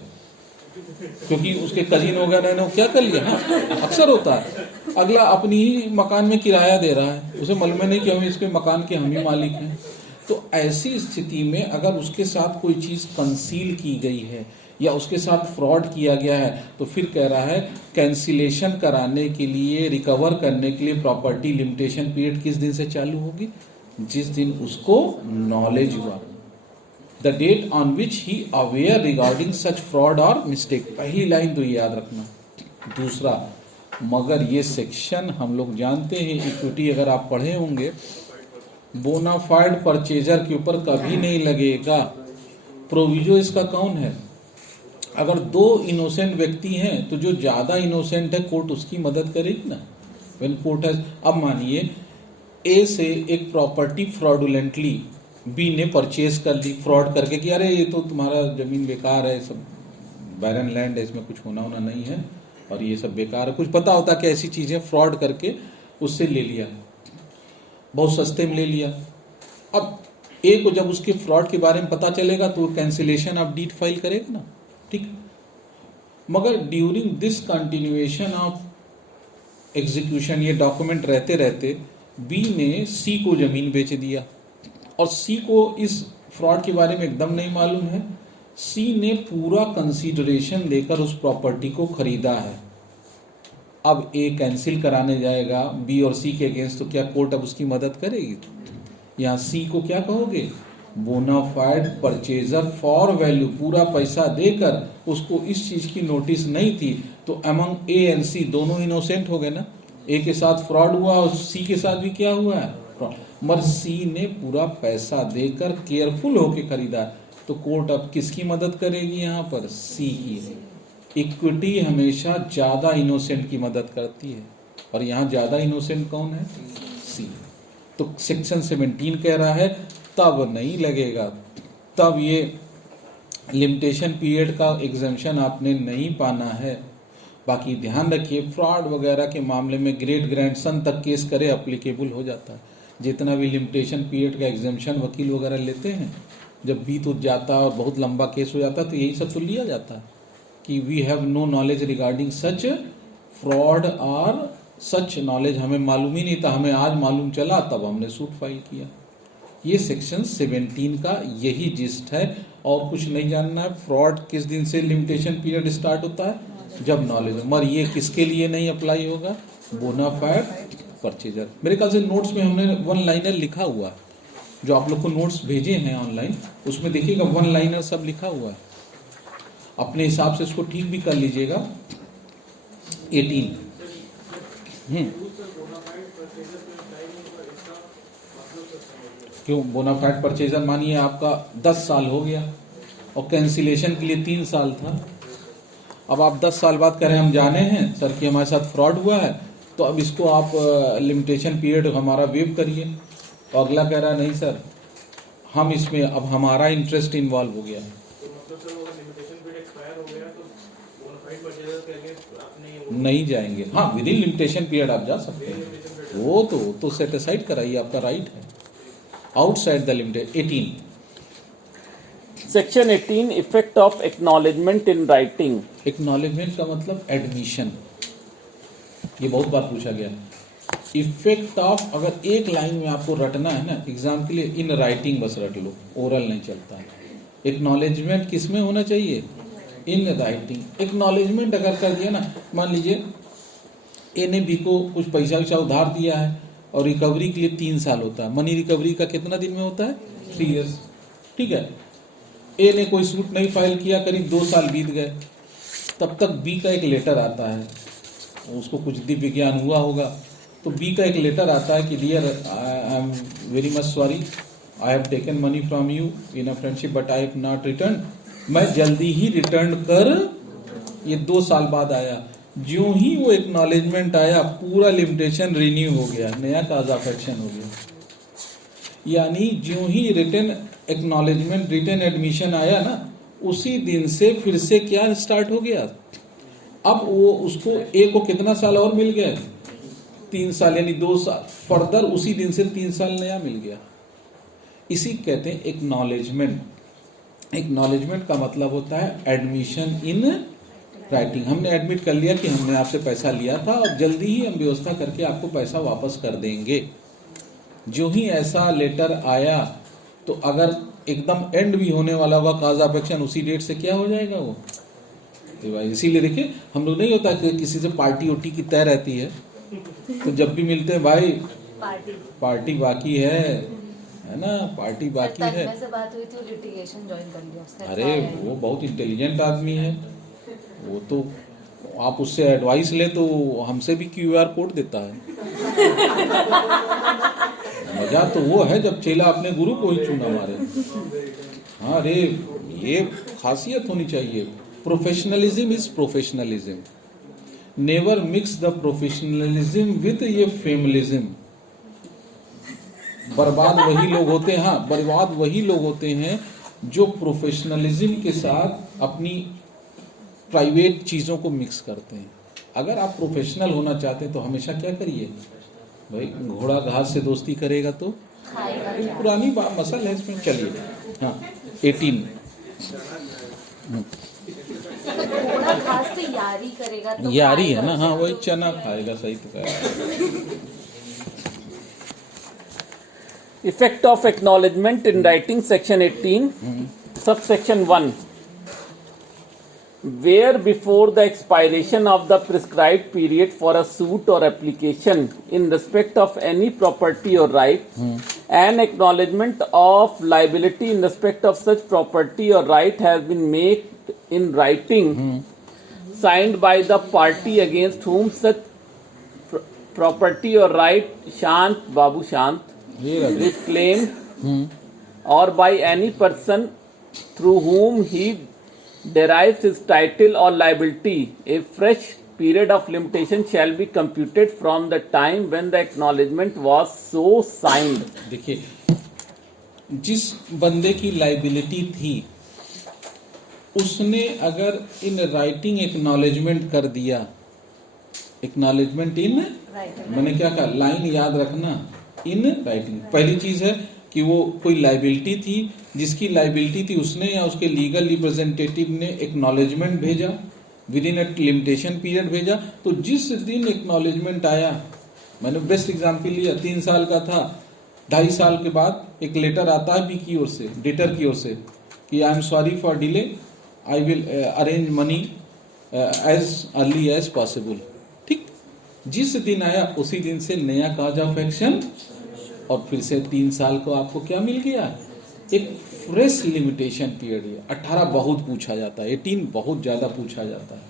क्योंकि उसके कजिन वगैरह ने क्या कर लिया। हाँ, अक्सर होता है, अगला अपनी ही मकान में किराया दे रहा है, उसे मालूम नहीं कि हम इसके मकान के हम ही मालिक हैं। तो ऐसी स्थिति में अगर उसके साथ कोई चीज कंसील की गई है या उसके साथ फ्रॉड किया गया है, तो फिर कह रहा है कैंसिलेशन कराने के लिए, रिकवर करने के लिए प्रॉपर्टी लिमिटेशन पीरियड किस दिन से चालू होगी? जिस दिन उसको नॉलेज हुआ, the date on which he aware regarding such fraud और मिस्टेक। पहली लाइन तो याद रखना। दूसरा, मगर ये सेक्शन हम लोग जानते हैं, इक्विटी अगर आप पढ़े होंगे बोनाफाइड परचेजर के ऊपर कभी नहीं लगेगा। प्रोविजो इसका कौन है? अगर दो इनोसेंट व्यक्ति हैं तो जो ज्यादा इनोसेंट है कोर्ट उसकी मदद करेगी ना। व्हेन कोर्ट हैज, अब मानिए ए से एक प्रॉपर्टी फ्रॉडुलेंटली बी ने परचेज कर ली, फ्रॉड करके कि अरे ये तो तुम्हारा जमीन बेकार है, सब बैरन लैंड है, इसमें कुछ होना नहीं है और ये सब बेकार है, कुछ पता होता कि ऐसी चीजें, फ्रॉड करके उससे ले लिया, बहुत सस्ते में ले लिया। अब ए को जब उसके फ्रॉड के बारे में पता चलेगा तो वो कैंसिलेशन ऑफ डीड फाइल करेगा ना, ठीक। मगर during this continuation of execution, ये डॉक्यूमेंट रहते रहते बी ने सी को जमीन बेच दिया और सी को इस फ्रॉड के बारे में एकदम नहीं मालूम है। सी ने पूरा कंसीडरेशन देकर उस प्रॉपर्टी को खरीदा है। अब ए कैंसिल कराने जाएगा बी और सी के अगेंस्ट, तो क्या कोर्ट अब उसकी मदद करेगी? यहाँ सी को क्या कहोगे? बोनाफाइड परचेजर फॉर वैल्यू, पूरा पैसा देकर उसको इस चीज की नोटिस नहीं थी, तो अमंग ए एंड सी दोनों इनोसेंट हो गए ना। ए के साथ फ्रॉड हुआ और सी के साथ भी क्या हुआ है? फ्रॉड। मगर सी ने पूरा पैसा देकर केयरफुल होके खरीदा, तो कोर्ट अब किसकी मदद करेगी? यहाँ पर सी की। इक्विटी हमेशा ज्यादा इनोसेंट की मदद करती है और यहाँ ज्यादा इनोसेंट कौन है? सी। तो सेक्शन 17 कह रहा है तब नहीं लगेगा, तब ये लिमिटेशन पीरियड का एग्जेम्पशन आपने नहीं पाना है। बाकी ध्यान रखिए फ्रॉड वगैरह के मामले में ग्रेट ग्रैंडसन तक केस करे अप्लीकेबल हो जाता है। जितना भी लिमिटेशन पीरियड का एग्जेम्पशन वकील वगैरह लेते हैं, जब बीत उठ जाता है और बहुत लंबा केस हो जाता है तो यही सब तो लिया जाता है कि we have no knowledge regarding such fraud और सच नॉलेज हमें मालूम ही नहीं था, हमें आज मालूम चला तब हमने सूट फाइल किया। ये सेक्शन 17 का यही जिस्ट है और कुछ नहीं जानना है। फ्रॉड किस दिन से लिमिटेशन पीरियड स्टार्ट होता है? जब नॉलेज हो। मगर ये किसके लिए नहीं अप्लाई होगा? Bona fide purchaser. मेरे ख्याल से नोट्स में हमने वन लाइनर लिखा हुआ, जो आप लोग को नोट्स भेजे हैं ऑनलाइन, उसमें देखिएगा वन लाइनर सब लिखा हुआ है। अपने हिसाब से इसको ठीक भी कर लीजिएगा। 18 क्यों बोनाफाइड परचेजर? मानिए आपका 10 साल हो गया और कैंसिलेशन के लिए 3 साल था। अब आप 10 साल बाद कह रहे हैं हम जाने हैं सर कि हमारे साथ फ्रॉड हुआ है, तो अब इसको आप लिमिटेशन पीरियड हमारा वेव करिए। तो अगला कह रहा है नहीं सर, हम इसमें अब हमारा इंटरेस्ट इन्वॉल्व हो गया है। नहीं जाएंगे, हाँ विद इन लिमिटेशन पीरियड आप जा सकते हैं, वो तो सेट असाइड कराइए, आपका राइट है। Outside the limited 18 section 18 effect of acknowledgement in writing. Acknowledgement का मतलब एडमिशन, ये बहुत बार पूछा गया। इफेक्ट ऑफ, अगर एक लाइन में आपको रटना है ना एग्जाम के लिए, इन राइटिंग बस रट लो, ओरल नहीं चलता है। एक्नॉलेजमेंट किस में होना चाहिए? In writing. एक्नॉलेजमेंट अगर कर दिया ना, मान लीजिए ए ने बी को कुछ पैसा वैसा उधार दिया है और रिकवरी के लिए 3 साल होता है। मनी रिकवरी का कितना दिन में होता है? 3 years, ठीक है। ए ने कोई सूट नहीं फाइल किया, करीब 2 साल बीत गए, तब तक बी का एक लेटर आता है, उसको कुछ दिव्य ज्ञान हुआ होगा, तो बी का एक लेटर आता है कि dear I am very much sorry, I have taken money from you in a friendship but I have not return. मैं जल्दी ही रिटर्न कर, ये 2 साल बाद आया। ज्यों ही वो एक्नॉलेजमेंट आया, पूरा लिमिटेशन रिन्यू हो गया, नया काज ऑफ एक्शन हो गया। यानी ज्यों ही रिटर्न एक्नॉलेजमेंट, रिटर्न एडमिशन आया ना, उसी दिन से फिर से क्या स्टार्ट हो गया। अब वो उसको ए को कितना साल और मिल गया? 3 साल, यानी 2 साल फर्दर, उसी दिन से 3 साल नया मिल गया। इसी कहते हैं एक्नॉलेजमेंट। एक्नॉलेजमेंट का मतलब होता है एडमिशन इन राइटिंग। हमने एडमिट कर लिया कि हमने आपसे पैसा लिया था और जल्दी ही हम व्यवस्था करके आपको पैसा वापस कर देंगे। जो ही ऐसा लेटर आया, तो अगर एकदम एंड भी होने वाला होगा काज ऑफ एक्शन, उसी डेट से क्या हो जाएगा वो। इसीलिए देखिए हम लोग नहीं होता कि किसी से पार्टी उटी की तय रहती है, तो जब भी मिलते हैं भाई पार्टी बाकी है ना, पार्टी बाकी है। से बात हुई थी, लिटिगेशन ज्वाइन कर लिया उसने। अरे वो बहुत इंटेलिजेंट आदमी है, वो तो आप उससे एडवाइस लें तो हमसे भी QR कोड देता है। मजा तो वो है जब चेला अपने गुरु को ही चूना मारे। हाँ, अरे ये खासियत होनी चाहिए। Professionalism is professionalism, never mix the professionalism with ये फेमलिज्म। बर्बाद वही लोग होते हैं, हाँ, बर्बाद वही लोग होते हैं जो प्रोफेशनलिज्म के साथ अपनी प्राइवेट चीज़ों को मिक्स करते हैं। अगर आप प्रोफेशनल होना चाहते हैं तो हमेशा क्या करिए भाई, घोड़ा घास से दोस्ती करेगा तो एक पुरानी बात मसल है इसमें। चलिए, हाँ 18 घोड़ा घास से यारी करेगा तो यारी है ना, हाँ वही चना खाएगा, सही तो कहा। Effect of acknowledgement in writing, section 18, subsection 1. Where before the expiration of the prescribed period for a suit or application in respect of any property or right, an acknowledgement of liability in respect of such property or right has been made in writing, signed by the party against whom such property or right Shant Babu Shant is claimed, or by any person through whom he derives his title or liability, a fresh period of limitation shall be computed from the time when the acknowledgement was so signed. देखिए, जिस बंदे की लाइबिलिटी थी उसने अगर इन राइटिंग एक्नॉलेजमेंट कर दिया, एक्नॉलेजमेंट इन, मैंने क्या कहा, लाइन याद रखना, इन राइटिंग। पहली चीज है कि वो कोई लाइबिलिटी थी, जिसकी लाइबिलिटी थी उसने या उसके लीगल रिप्रेजेंटेटिव ने एक्नॉलेजमेंट भेजा, with in a limitation period भेजा। तो जिस दिन एक्नॉलेजमेंट आया, मैंने बेस्ट एग्जाम्पल लिया, 3 साल का था, 2.5 साल के बाद एक लेटर आता है बी की ओर से, डेटर की ओर से, कि I am sorry for delay, I will arrange money as early as possible. ठीक, जिस दिन आया उसी दिन से नया कॉज ऑफ एक्शन, और फिर से 3 साल को आपको क्या मिल गया, एक फ्रेश लिमिटेशन पीरियड। 18 बहुत पूछा जाता है, 18 बहुत ज्यादा पूछा जाता है,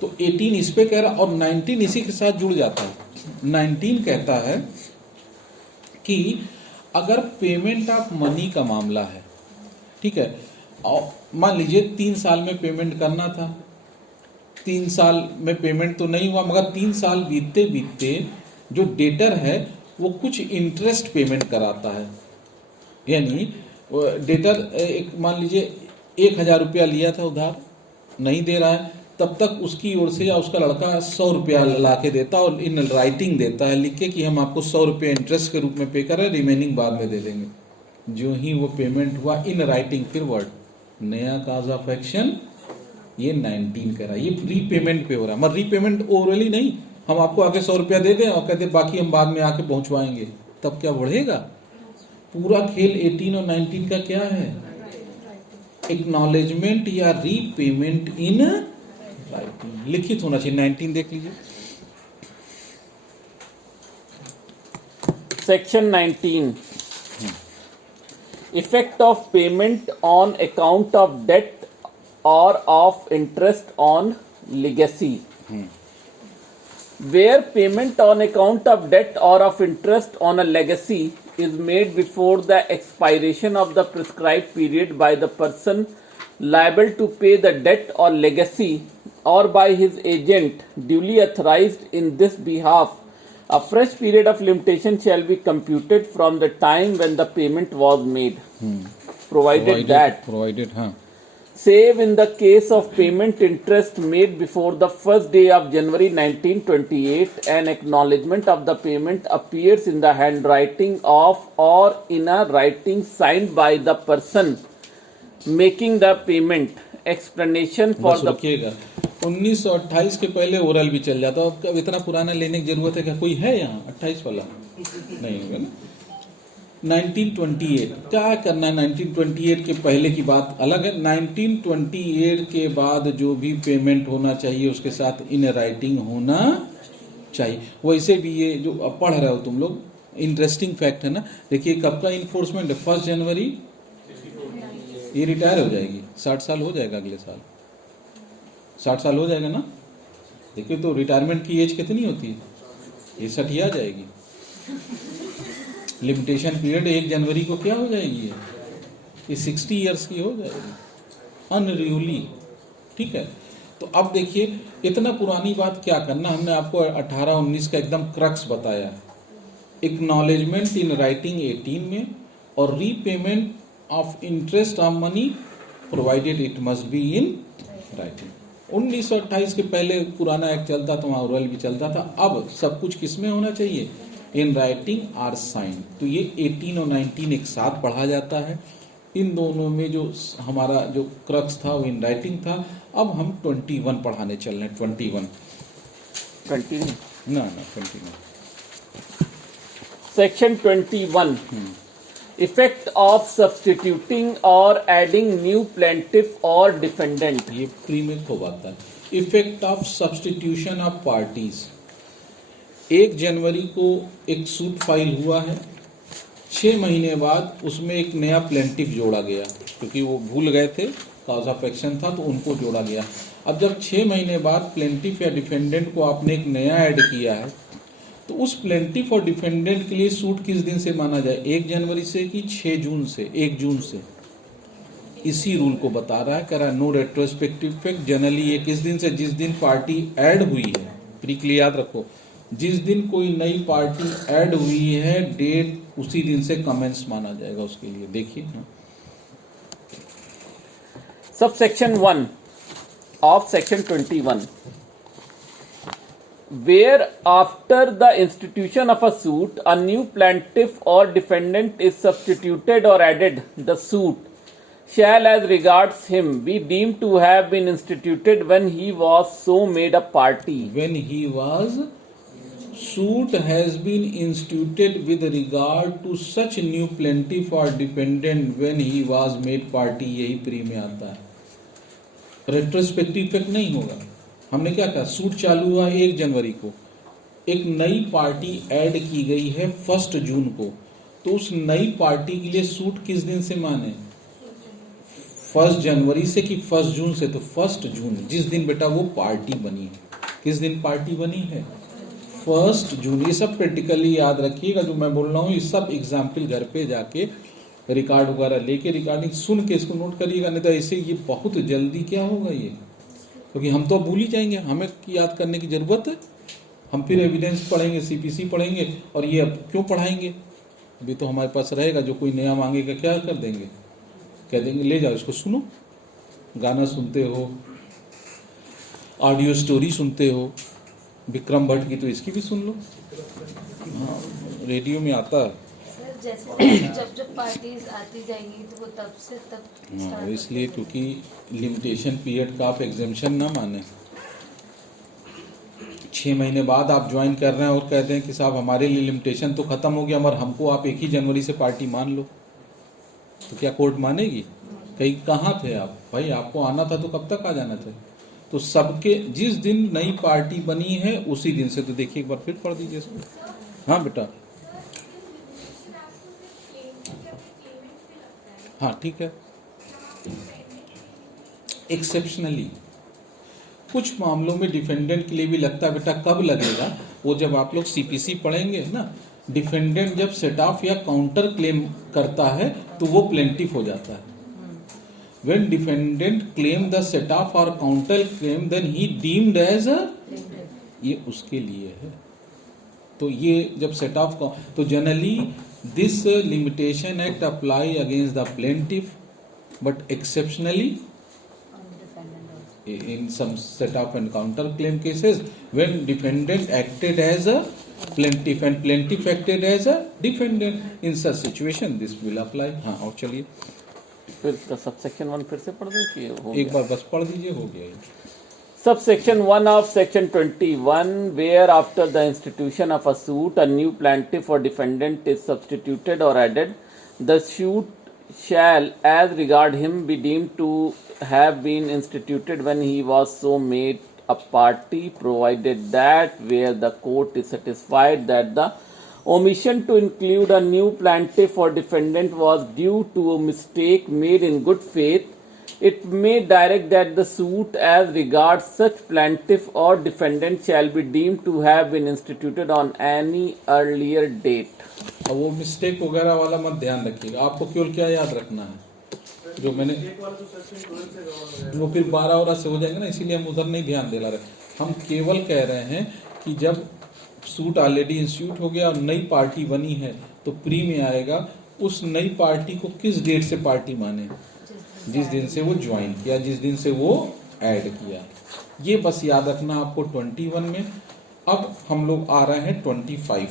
तो 18 इस पे कह रहा, और 19 इसी के साथ जुड़ जाता है। 19 कहता है कि अगर पेमेंट ऑफ मनी का मामला है, ठीक है, और मान लीजिए 3 साल में पेमेंट करना था, 3 साल में पेमेंट तो नहीं हुआ, मगर 3 साल बीतते बीतते जो डेटर है वो कुछ इंटरेस्ट पेमेंट कराता है। यानी डेटर एक मान लीजिए 1000 रुपया लिया था उधार, नहीं दे रहा है, तब तक उसकी ओर से या उसका लड़का 100 रुपया ला के देता और इन राइटिंग देता है लिख के कि हम आपको 100 रुपया इंटरेस्ट के रूप में पे कर रहे हैं, रिमेनिंग बाद में दे देंगे। जो ही वो पेमेंट हुआ इन राइटिंग, फिर वर्ड नया कॉज ऑफ एक्शन, ये 19 कह रहा है, ये रीपेमेंट पे हो रहा है। मगर रीपेमेंट ओवरली नहीं, हम आपको आके 100 रुपया दे दें और कहते बाकी हम बाद में आके पहुंचवाएंगे, तब क्या बढ़ेगा। पूरा खेल 18 और 19 का क्या है, एक्नॉलेजमेंट या रीपेमेंट इन राइटिंग, लिखित होना चाहिए। 19 देख लीजिए। Section 19. Effect of payment on account of debt or of interest on legacy. Where payment on account of debt or of interest on a legacy is made before the expiration of the prescribed period by the person liable to pay the debt or legacy or by his agent duly authorized in this behalf, a fresh period of limitation shall be computed from the time when the payment was made, provided that, हाँ, save in the case of payment interest made before the first day of January 1928, an acknowledgement of the payment appears in the handwriting of or in a writing signed by the person making the payment. Explanation for बस the रुकिएगा। 1928 के पहले ओरल भी चल जाता, अब इतना पुराना लेने की जरूरत है क्या, कोई है यहाँ 28 वाला नहीं होगा ना। 1928 क्या करना है, 1928 के पहले की बात अलग है। 1928 के बाद जो भी पेमेंट होना चाहिए उसके साथ इन राइटिंग होना चाहिए। वैसे भी ये जो अब पढ़ रहे हो तुम लोग, इंटरेस्टिंग फैक्ट है ना। देखिए कब का इन्फोर्समेंट है, 1 जनवरी, ये रिटायर हो जाएगी, 60 साल हो जाएगा अगले साल, 60 साल हो जाएगा ना, देखिए तो रिटायरमेंट की एज कितनी होती है? ये 60 ही आ जाएगी। लिमिटेशन पीरियड 1 जनवरी को क्या हो जाएगी? ये 60 ईयर्स की हो जाएगी अनरियली। ठीक है, तो अब देखिए इतना पुरानी बात क्या करना, हमने आपको 18-19 का एकदम क्रक्स बताया। एक्नॉलेजमेंट इन राइटिंग 18 में और repayment of interest of money provided it must be in writing. 1928 के पहले पुराना एक्ट चलता था, वहाँ ओरल भी चलता था। अब सब कुछ किसमें होना चाहिए? In writing or sign. तो ये 18 और 19 एक साथ पढ़ा जाता है। इन दोनों में जो हमारा जो क्रक्स था वो इन राइटिंग था। अब हम 21 पढ़ाने चल रहे हैं। 21 ना 21 सेक्शन 21 इफेक्ट ऑफ सब्स्टिट्यूटिंग और एडिंग न्यू प्लेंटिफ और डिफेंडेंट। ये प्री में खूब आता है। Effect of substitution of parties. 1 जनवरी को एक सूट फाइल हुआ है, 6 महीने बाद उसमें एक नया प्लेंटिफ जोड़ा गया, क्योंकि वो भूल गए थे, कॉज ऑफ एक्शन था तो उनको जोड़ा गया। अब जब 6 महीने बाद प्लेंटिफ या डिफेंडेंट को आपने एक नया ऐड किया है, तो उस प्लेंटिफ और डिफेंडेंट के लिए सूट किस दिन से माना जाए? 1 जनवरी से कि 6 जून से? 1 जून से। इसी रूल को बता रहा है, कह रहा है नो रेट्रोस्पेक्टिव इफेक्ट। जनरली ये किस दिन से? जिस दिन पार्टी ऐड हुई है। प्री के लिए याद रखो, जिस दिन कोई नई पार्टी ऐड हुई है, डेट उसी दिन से कमेंस माना जाएगा उसके लिए। देखिए subsection 1 of section 21 where after the institution of a suit a new plaintiff or defendant is substituted or added, the suit shall as regards him be deemed to have been instituted when he was so made a party. when he was suit has been instituted with regard to such new plaintiff or defendant when he was made party। यही प्री में आता है। रेट्रोस्पेक्टिव इफेक्ट नहीं होगा। हमने क्या कहा? सूट चालू हुआ 1 जनवरी को, एक नई पार्टी ऐड की गई है 1 जून को, तो उस नई पार्टी के लिए सूट किस दिन से माने? 1 जनवरी से कि 1 जून से? तो 1 जून, जिस दिन बेटा वो पार्टी बनी है। किस दिन पार्टी बनी है? 1 जून। ये सब प्रैक्टिकली याद रखिएगा जो मैं बोल रहा हूँ। ये सब एग्जाम्पल घर पे जाके रिकॉर्ड वगैरह लेके रिकॉर्डिंग सुन के इसको नोट करिएगा, नहीं तो ऐसे ये बहुत जल्दी क्या होगा ये, क्योंकि हम तो भूल ही जाएंगे। हमें याद करने की जरूरत है। हम फिर एविडेंस पढ़ेंगे, सीपीसी पढ़ेंगे, और ये अब क्यों पढ़ाएंगे? अभी तो हमारे पास रहेगा। जो कोई नया मांगेगा क्या कर देंगे? कह देंगे ले जाओ इसको सुनो। गाना सुनते हो, ऑडियो स्टोरी सुनते हो, विक्रम भट्ट की तो इसकी भी सुन लो। हाँ, रेडियो में आता है। सर जैसे जब पार्टीज आती जाएंगी तो वो तब से तब हाँ, start इसलिए होते हैं। क्योंकि लिमिटेशन पीरियड का आप एग्जेम्पशन ना माने। 6 महीने बाद आप ज्वाइन कर रहे हैं और कहते हैं कि साहब हमारे लिए लिमिटेशन तो खत्म हो गया, मगर हमको आप 1 ही जनवरी से पार्टी मान लो, तो क्या कोर्ट मानेगी? कहीं कहाँ थे आप भाई? आपको आना था तो कब तक आ जाना था? तो सबके जिस दिन नई पार्टी बनी है उसी दिन से। तो देखिए एक बार फिर पढ़ दीजिए इसको। हाँ बेटा, हाँ ठीक है। एक्सेप्शनली कुछ मामलों में डिफेंडेंट के लिए भी लगता है। बेटा कब लगेगा? वो जब आप लोग सीपीसी पढ़ेंगे ना, डिफेंडेंट जब सेट ऑफ या काउंटर क्लेम करता है तो वो प्लेंटिफ हो जाता है। When defendant claim the set off or counter claim, then he deemed as a, ये उसके लिए है। तो ये जब सेट ऑफ का, तो generally this limitation act apply against the plaintiff, but exceptionally in some set off and counter claim cases when defendant acted as a plaintiff and plaintiff acted as a defendant, in such situation this will apply। हाँ और चलिए फिर सबसेक्शन 1 फिर से पढ़ दें कि हो एक बार बस पढ़ दीजिए, हो गया ये। Subsection 1 of Section 21, where after the institution of a suit, a new plaintiff or defendant is substituted or added, the suit shall, as regard him, be deemed to have been instituted when he was so made a party, provided that where the court is satisfied that the omission to include a new plaintiff or defendant was due to a mistake made in good faith, it may direct that the suit as regards such plaintiff or defendant shall be deemed to have been instituted on any earlier date. अब वो मिस्टेक वगैरह वाला मत ध्यान रखिएगा, आपको केवल क्या याद रखना है जो मैंने, एक वाला तो सेक्शन 12 से कवर हो जाएगा। वो फिर 12 से हो जाएंगे ना, इसीलिए हम उधर नहीं ध्यान दे रहे। हम केवल कह रहे हैं कि जब सूट ऑलरेडी इंस्टीट्यूट हो गया और नई पार्टी बनी है तो प्री में आएगा, उस नई पार्टी को किस डेट से पार्टी माने, जिस दिन से वो ज्वाइन किया, जिस दिन से वो ऐड किया, ये बस याद रखना आपको 21 में। अब हम लोग आ रहे हैं 25।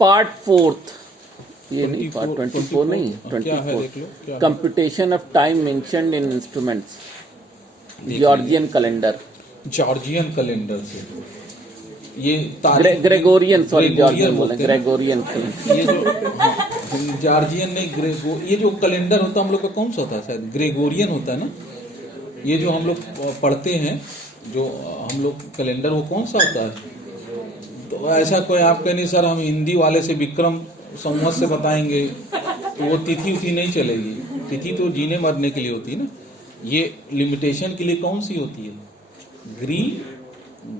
पार्ट 4th, ये नहीं, पार्ट 24 नहीं, क्या है देख लो, क्या 24 है? Computation of time mentioned in instruments, Georgian calendar, Georgian calendar से ये ग्रेगोरियन, सॉरी जॉर्जियन बोले, बोलते हैं। ग्रेगोरियन। ये जो जॉर्जियन ने ये जो कैलेंडर होता है हम लोग का कौन सा होता है, शायद ग्रेगोरियन होता है ना। ये जो हम लोग पढ़ते हैं, जो हम लोग कैलेंडर, वो कौन सा होता है? तो ऐसा कोई आप कह नहीं सर हम हिंदी वाले से विक्रम संवत से बताएंगे तो वो तिथि उथि नहीं चलेगी। तिथि तो जीने मरने के लिए होती है ना, ये लिमिटेशन के लिए कौन सी होती है?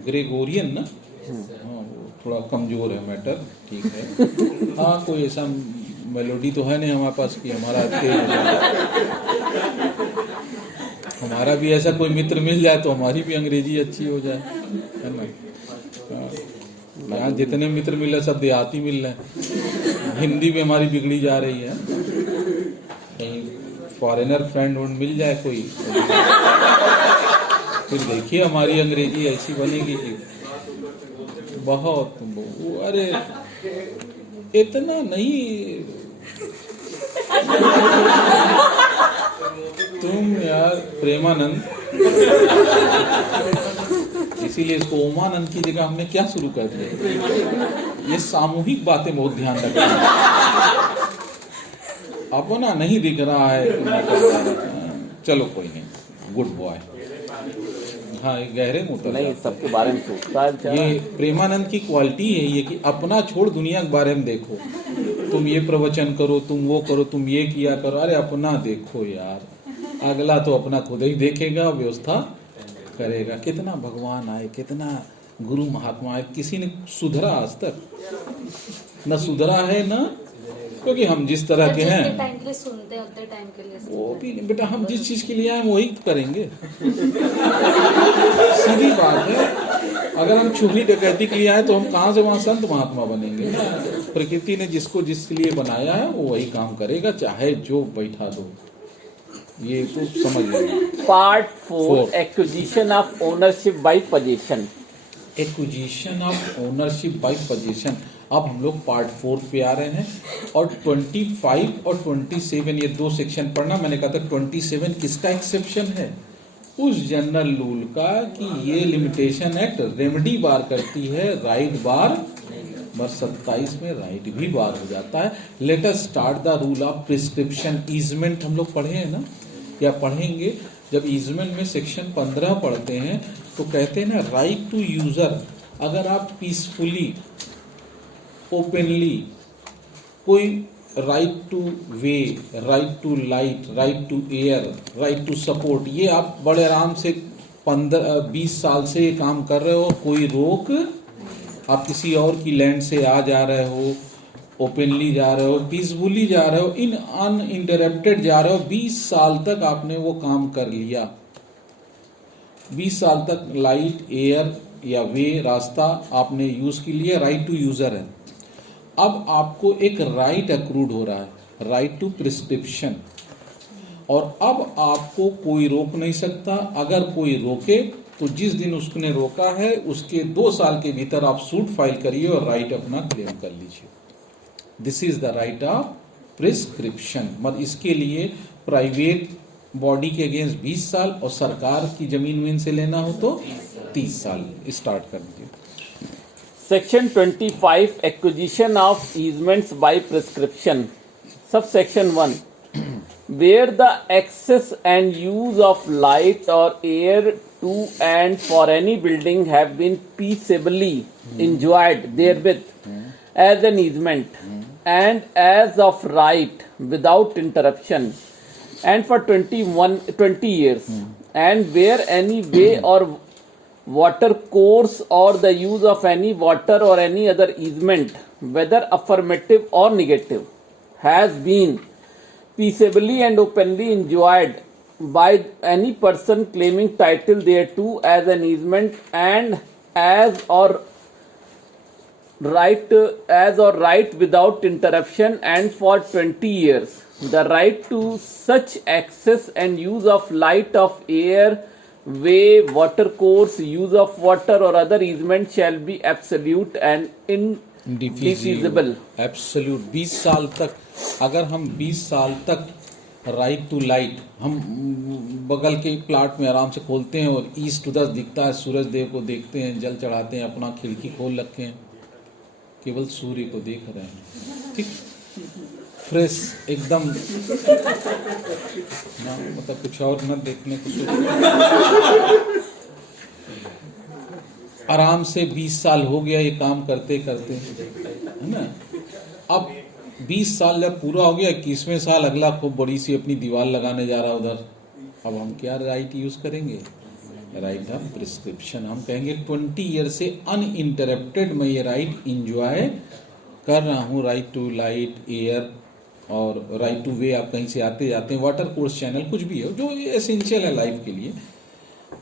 ग्रेगोरियन ना। हाँ वो थोड़ा कमजोर है मैटर, ठीक है। हाँ कोई ऐसा मेलोडी तो है नहीं हमारे पास कि हमारा तेज हो जाए। हमारा भी ऐसा कोई मित्र मिल जाए तो हमारी भी अंग्रेजी अच्छी हो जाए, है ना। यहाँ जितने मित्र मिल रहे सब देहाती मिल रहे हैं, हिंदी भी हमारी बिगड़ी जा रही है। कहीं फॉरेनर फ्रेंड मिल जाए कोई, फिर देखिए हमारी अंग्रेजी ऐसी बनेगी कि बहुत। अरे इतना नहीं तुम यार, प्रेमानंद, इसीलिए इसको ओमानंद की जगह हमने क्या शुरू कर दिया। ये सामूहिक बातें बहुत ध्यान रखना, अपना नहीं दिख रहा है। चलो कोई नहीं, गुड बॉय। हाँ गहरे मुँह नहीं, सबके बारे में सोचता है। ये प्रेमानंद की क्वालिटी है ये कि अपना छोड़ दुनिया के बारे में देखो। तुम ये प्रवचन करो, तुम वो करो, तुम ये किया करो, अरे अपना देखो यार, अगला तो अपना खुद ही देखेगा, व्यवस्था करेगा। कितना भगवान आए, कितना गुरु महात्मा आए, किसी ने सुधरा आज तक? न सुधरा है न, क्योंकि हम जिस तरह के हैं टाइम के लिए सुनते हैं उतने टाइम के लिए वो भी नहीं। बेटा हम जिस चीज के लिए आए वही करेंगे, सीधी बात है। अगर हम चोरी डकैती के लिए आए तो हम कहाँ से वहाँ संत महात्मा बनेंगे? प्रकृति ने जिसको जिसके लिए बनाया है वो वही काम करेगा, चाहे जो बैठा दो। ये तो समझ लीजिए। Part 4 acquisition of ownership by position. Acquisition of ownership by position. अब हम लोग पार्ट 4 पे आ रहे हैं और 25 और 27 ये दो सेक्शन पढ़ना। मैंने कहा था 27 किसका एक्सेप्शन है? उस जनरल रूल का कि ये लिमिटेशन एक्ट रेमेडी बार करती है, राइट बार। बस 27 में राइट भी बार हो जाता है। Let us start the rule of prescription. Easement हम लोग पढ़े हैं ना, या पढ़ेंगे। जब ईजमेंट में सेक्शन 15 पढ़ते हैं तो कहते हैं ना, राइट टू यूजर। अगर आप पीसफुली, ओपनली, कोई right to way, right to light, right to air, right to support, ये आप बड़े आराम से 15-20 साल से ये काम कर रहे हो, कोई रोक, आप किसी और की लैंड से आ जा रहे हो, ओपनली जा रहे हो, पीसफुली जा रहे हो, इन अनइंटरप्टेड जा रहे हो, 20 साल तक आपने वो काम कर लिया। 20 साल तक लाइट, एयर या वे, रास्ता आपने यूज के लिए, राइट टू यूजर है। अब आपको एक राइट अक्रूड हो रहा है, राइट टू प्रिस्क्रिप्शन, और अब आपको कोई रोक नहीं सकता। अगर कोई रोके तो जिस दिन उसने रोका है उसके 2 साल के भीतर आप सूट फाइल करिए और राइट अपना क्लेम कर लीजिए। This is the right of prescription. मतलब इसके लिए प्राइवेट बॉडी के अगेंस्ट 20 साल और सरकार की जमीन में से लेना हो तो 30 साल। स्टार्ट कर दीजिए। Section 25 Acquisition of easements by prescription. Subsection 1. Where the access and use of light or air to and for any building have been peaceably enjoyed therewith as an easement, and as of right without interruption and for 20 years and where any way or water course or the use of any water or any other easement whether affirmative or negative has been peaceably and openly enjoyed by any person claiming title thereto as an easement and as or right without interruption and for 20 years the right to such access and use of light of air way water course use of water or other easement shall be absolute and indefeasible. Absolute 20 साल तक, अगर हम 20 साल तक राइट टू लाइट हम बगल के प्लाट में आराम से खोलते हैं और ईस्ट उधर दिखता है, सूरज देव को देखते हैं, जल चढ़ाते हैं, अपना खिड़की खोल रखे हैं, केवल सूर्य को देख रहे हैं, ठीक, फ्रेश एकदम ना, मतलब कुछ और न देखने को आराम से 20 साल हो गया ये काम करते करते, है ना। अब 20 साल जब पूरा हो गया, 21वें साल अगला खूब बड़ी सी अपनी दीवार लगाने जा रहा उधर, अब हम क्या राइट यूज करेंगे, राइट ऑफ प्रिस्क्रिप्शन। हम कहेंगे 20 ईयर से अनइंटरप्टेड मैं ये राइट इंजॉय कर रहा हूँ, राइट टू लाइट एयर और राइट टू वे, आप कहीं से आते जाते हैं, वाटर कोर्स चैनल कुछ भी है जो एसेंशियल है लाइफ के लिए।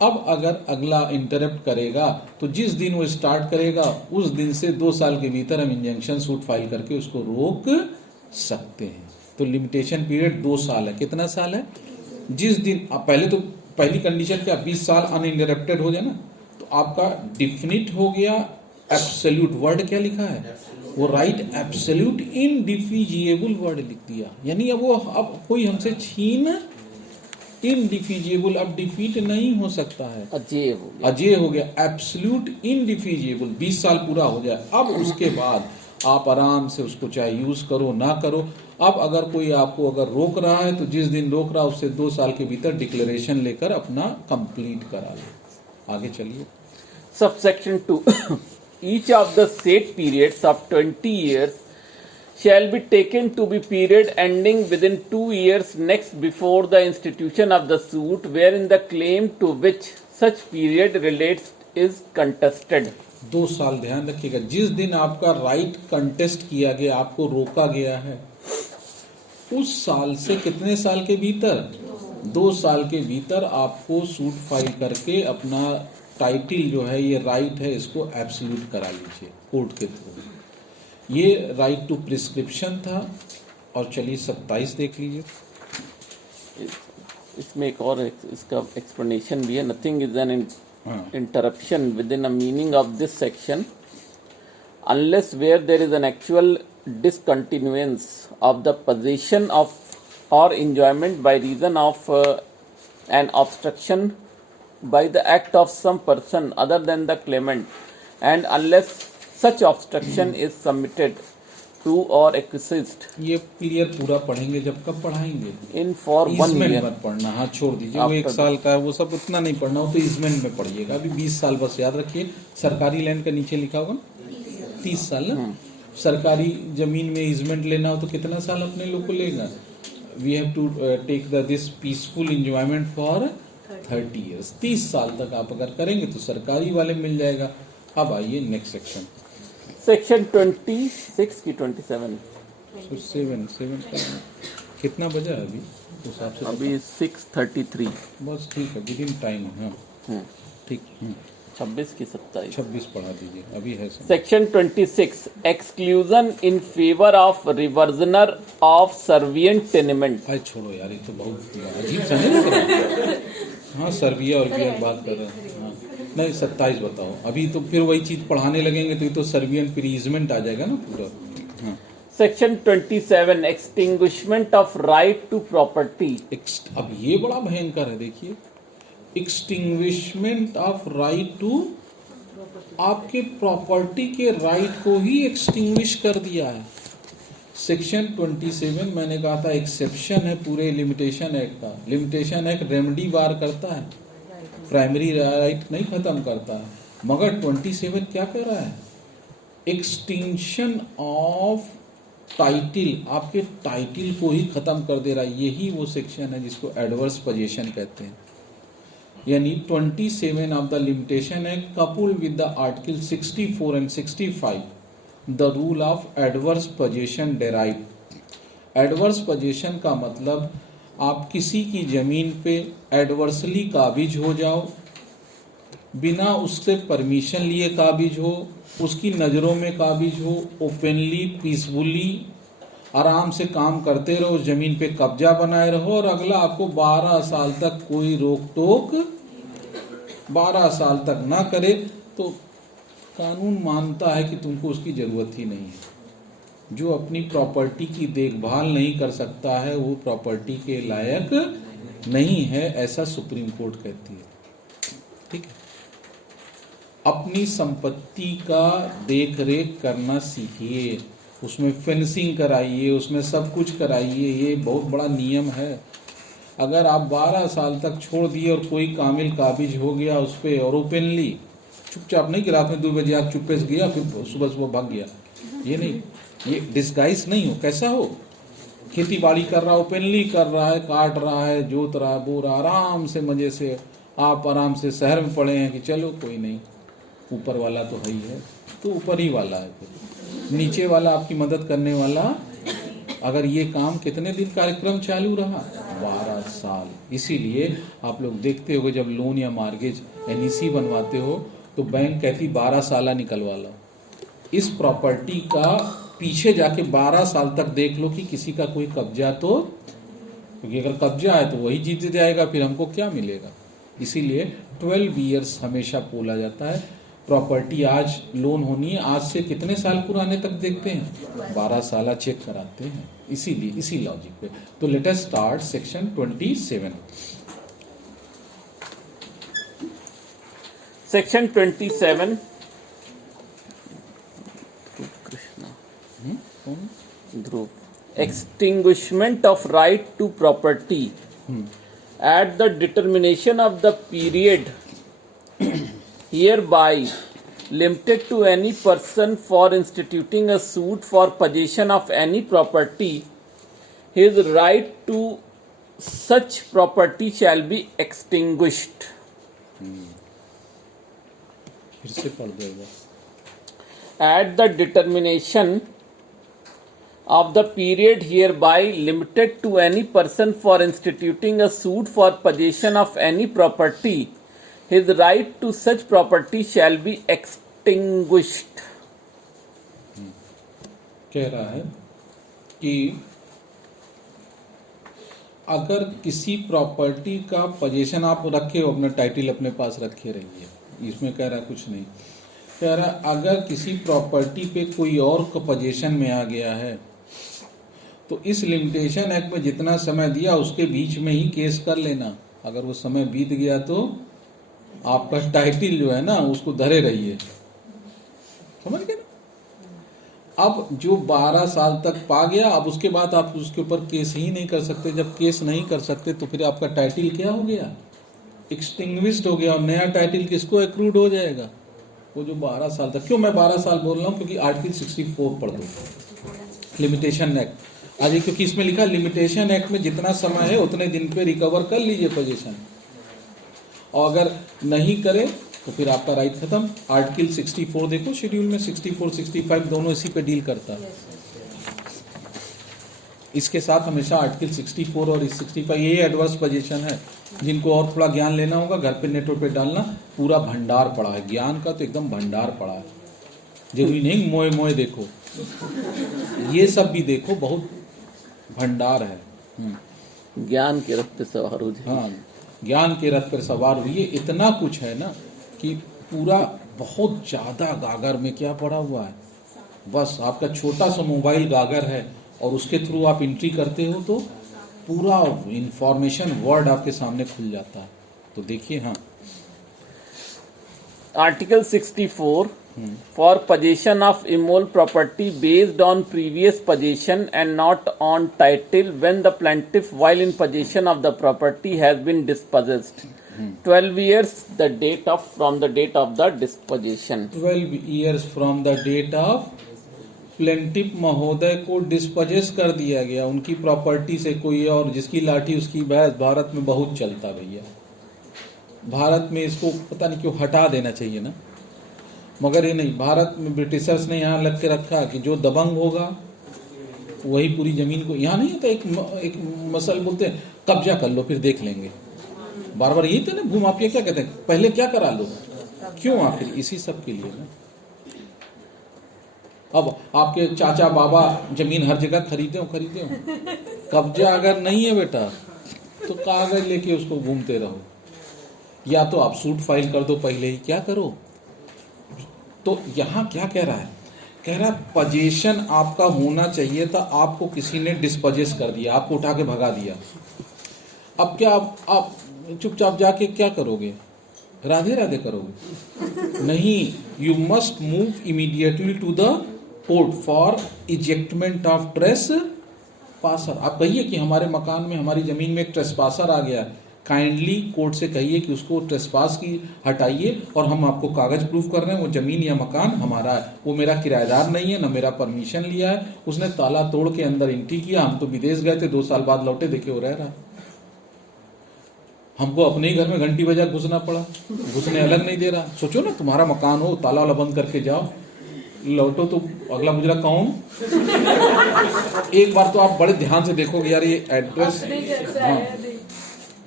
अब अगर अगला इंटरप्ट करेगा तो जिस दिन वो स्टार्ट करेगा उस दिन से 2 साल के भीतर हम इंजंक्शन सूट फाइल करके उसको रोक सकते हैं। तो लिमिटेशन पीरियड 2 साल है। कितना साल है? जिस दिन आप पहले तो पहली कंडीशन क्या 20 साल अनइंटरप्टेड हो जाए ना, तो आपका डिफिनिट हो गया। एब्सोल्यूट वर्ड क्या लिखा है, वो राइट एब्सोल्यूट इनडिफिजिएबल वर्ड लिख दिया, यानी अब कोई हमसे छीन इनडिफिजिएबल, अब डिफीट नहीं हो सकता है, अजेय हो गया, एब्सोल्यूट इनडिफिजिएबल। 20 साल पूरा हो जाए, अब उसके बाद आप आराम से उसको चाहे यूज करो ना करो। अब अगर कोई आपको अगर रोक रहा है तो जिस दिन रोक रहा है उससे 2 साल के भीतर डिक्लेरेशन लेकर अपना कंप्लीट करा लो। आगे चलिए। Subsection 2 each of the said periods of 20 years shall be taken to be period ending within 2 years next before the institution of the suit wherein the claim to which such period relates is contested. 2 साल ध्यान रखिएगा, जिस दिन आपका राइट कंटेस्ट किया गया, आपको रोका गया है, उस साल से कितने साल के भीतर, 2 साल के भीतर आपको सूट फाइल करके अपना टाइटल जो है, ये राइट है, इसको एब्सोल्यूट करा लीजिए कोर्ट के थ्रू। ये राइट टू प्रिस्क्रिप्शन था। और चलिए 27 देख लीजिए। इसमें एक और इसका एक्सप्लेनेशन भी है। Nothing is an interruption within a meaning of this section unless where there is an actual discontinuance of the position of और enjoyment by reason of an obstruction by the act of some person other than the claimant, and unless such obstruction is submitted to or acquiesced ये क्लियर पूरा पढ़ेंगे जब, कब पढ़ाएंगे, in for 1 year। मत पढ़ना, हाँ छोड़ दीजिए, वो 1 साल का है, वो सब उतना नहीं पढ़ना, वो तो इजमेंट में पढ़िएगा। अभी 20 साल बस याद रखिए। सरकारी लैंड का नीचे लिखा होगा 30 साल ना। सरकारी जमीन में इजमेंट लेना हो तो कितना साल अपने लोग को लेगा। We have to take this peaceful enjoyment for 30 years. 30 साल तक आप अगर करेंगे तो सरकारी वाले मिल जाएगा। अब आइए नेक्स्ट सेक्शन, सेक्शन 26 की 27 7 कितना बजा है अभी उस हिसाब से? अभी 6:33 बस ठीक है, विद इन टाइम है, ठीक। 26 की 27 26 पढ़ा दीजिए, अभी है समय। Section 26 exclusion in favour of reversioner of servient tenement. अरे छोड़ो यार, ये तो बहुत अजीब सा नहीं लग रहा है। हाँ सर्बिया और की बात कर रहे हैं। हाँ नहीं 27 बताओ। अभी तो फिर वही चीज पढ़ाने लगेंगे तो ये तो सर्बियन प्रीजमेंट आ जाएगा ना पूरा। हाँ section 27 extinguishment of right to property. अब ये बड़ा भयंकर है, देखिए एक्सटिंग्विशमेंट ऑफ राइट टू, आपके प्रॉपर्टी के राइट को ही एक्सटिंग्विश कर दिया है। सेक्शन 27 मैंने कहा था एक्सेप्शन है पूरे लिमिटेशन एक्ट का। लिमिटेशन एक्ट रेमेडी बार करता है, प्राइमरी राइट नहीं खत्म करता है। मगर 27 क्या कर रहा है, एक्सटिंक्शन ऑफ टाइटिल, आपके टाइटिल को ही खत्म कर दे रहा है। यही वो सेक्शन है जिसको एडवर्स पोजीशन कहते हैं। यानी 27 ऑफ द लिमिटेशन है couple with the article 64 and 65 the rule of adverse position derive. Adverse position का मतलब आप किसी की जमीन पे एडवर्सली काबिज हो जाओ, बिना उससे परमिशन लिए काबिज हो, उसकी नज़रों में काबिज हो, ओपनली पीसफुली आराम से काम करते रहो, उस जमीन पे कब्जा बनाए रहो और अगला आपको 12 साल तक कोई रोक टोक 12 साल तक ना करे, तो कानून मानता है कि तुमको उसकी जरूरत ही नहीं है। जो अपनी प्रॉपर्टी की देखभाल नहीं कर सकता है वो प्रॉपर्टी के लायक नहीं है, ऐसा सुप्रीम कोर्ट कहती है। ठीक है, अपनी संपत्ति का देख रेख करना सीखिए, उसमें फेंसिंग कराइए, उसमें सब कुछ कराइए, ये बहुत बड़ा नियम है। अगर आप 12 साल तक छोड़ दिए और कोई कामिल काबिज हो गया उस पर और ओपनली चुपचाप नहीं कि रात में 2 बजे आप चुप्पे से गया फिर सुबह सुबह भाग गया, ये नहीं, ये डिस्गाइज नहीं हो। कैसा हो, खेती बाड़ी कर रहा है, ओपनली कर रहा है, काट रहा है, जोत रहा है, बो रहा, आराम से मजे से आप आराम से शहर में पड़े हैं कि चलो कोई नहीं, ऊपर वाला तो है ही है, तो ऊपर ही वाला है, फिर नीचे वाला आपकी मदद करने वाला। अगर ये काम कितने दिन कार्यक्रम चालू रहा, 12 साल। इसीलिए आप लोग देखते हो जब लोन या मार्गेज NEC बनवाते हो तो बैंक कहती 12 साल निकलवा लो। इस प्रॉपर्टी का पीछे जाके 12 साल तक देख लो कि किसी का कोई कब्जा तो, क्योंकि अगर कब्जा है तो वही जीत जाएगा, फिर हमको क्या मिलेगा। इसीलिए 12 ईयर्स हमेशा बोला जाता है। प्रॉपर्टी आज लोन होनी है, आज से कितने साल पुराने तक देखते हैं, 12 साल चेक कराते हैं। इसीलिए इसी लॉजिक पे। तो let us start section 27। Section 27 Dhruv extinguishment of right to property at the determination of the period hereby limited to any person for instituting a suit for possession of any property, his right to such property shall be extinguished. फिर से पढ़ देगा। At the determination of the period hereby limited to any person for instituting a suit for possession of any property, his right to such property shall be extinguished. कह रहा है कि अगर किसी प्रॉपर्टी का पोजीशन आप रखे हो, अपना टाइटल अपने पास रखे रहिए, इसमें कह रहा कुछ नहीं। कह रहा अगर किसी प्रॉपर्टी पे कोई और का पोजीशन में आ गया है तो इस लिमिटेशन एक्ट में जितना समय दिया उसके बीच में ही केस कर लेना। अगर वो समय बीत गया तो आपका टाइटल जो है ना उसको धरे रहिए, समझ गए ना। अब जो 12 साल तक पा गया, अब उसके बाद आप उसके ऊपर केस ही नहीं कर सकते। जब केस नहीं कर सकते तो फिर आपका टाइटल क्या हो गया, एक्सटिंग्विश्ड हो गया, और नया टाइटल किसको एक्रूड हो जाएगा, वो जो 12 साल तक। क्यों मैं 12 साल बोल रहा हूँ, क्योंकि आर्टिकल 64 पढ़ दो, लिमिटेशन एक्ट आज, क्योंकि इसमें लिखा लिमिटेशन एक्ट में जितना समय है उतने दिन पे रिकवर कर लीजिए पोजीशन, और अगर नहीं करे तो फिर आपका राइट खत्म। आर्टिकल 64 देखो शेड्यूल में, 64 65 दोनों इसी पे डील करता है। इसके साथ हमेशा आर्टिकल 64 और 65 ये एडवर्स पोजीशन है। जिनको और थोड़ा ज्ञान लेना होगा घर पे नेटवर्क पे डालना, पूरा भंडार पड़ा है ज्ञान का, तो एकदम भंडार पड़ा है। जरूरी नहीं मोए मोए देखो, ये सब भी देखो, बहुत भंडार है। ज्ञान के रथ पे सवार हो जाए। हाँ, ज्ञान के रथ पर सवार हुई। इतना कुछ है ना कि पूरा बहुत ज्यादा गागर में क्या पड़ा हुआ है। बस आपका छोटा सा मोबाइल गागर है और उसके थ्रू आप एंट्री करते हो तो पूरा इंफॉर्मेशन वर्ड आपके सामने खुल जाता है। तो देखिए, हाँ, Article 64 for possession of immovable property based on previous possession and not on title when the plaintiff while in possession of the property has been dispossessed. 12 years from the date of the dispossession. 12 years from the date of plaintiff महोदय को डिस्पजेस कर दिया गया उनकी प्रॉपर्टी से कोई और, जिसकी लाठी उसकी भैंस, भारत में बहुत चलता भैया। भारत में इसको पता नहीं क्यों हटा देना चाहिए ना, मगर ये नहीं, भारत में ब्रिटिशर्स ने यहाँ लग के रखा कि जो दबंग होगा वही पूरी जमीन को, यहाँ नहीं होता एक मसल बोलते हैं कब्जा कर लो फिर देख लेंगे, बार बार यही तो ना भूमाफिया क्या कहते हैं, पहले क्या करा लो, क्यों आखिर इसी सब के लिए ना। अब आपके चाचा बाबा जमीन हर जगह खरीदे हो, कब्जा अगर नहीं है बेटा तो कागज लेके उसको घूमते रहो, या तो आप सूट फाइल कर दो पहले ही, क्या करो। तो यहाँ क्या कह रहा है, कह रहा है पजेशन आपका होना चाहिए था, आपको किसी ने डिस्पजेस कर दिया, आपको उठा के भगा दिया। अब क्या आप चुपचाप जाके क्या करोगे, राधे राधे करोगे? नहीं, you must move immediately to the court for ejectment of trespasser. आप कहिए कि हमारे मकान में, हमारी जमीन में एक ट्रेस पासर आ गया, काइंडली कोर्ट से कहिए कि उसको ट्रेसपास की हटाइए और हम आपको कागज प्रूफ कर रहे हैं वो जमीन या मकान हमारा है, वो मेरा किराएदार नहीं है, ना मेरा परमिशन लिया है, उसने ताला तोड़ के अंदर एंट्री किया, हम तो विदेश गए थे 2 साल बाद लौटे, देखे वो रह रहा, हमको अपने ही घर में घंटी बजा घुसना पड़ा, घुसने अलग नहीं दे रहा। सोचो ना तुम्हारा मकान हो, ताला वाला बंद करके जाओ, लौटो तो अगला मुजरा कौन। एक बार तो आप बड़े ध्यान से देखोगे यार ये एड्रेस,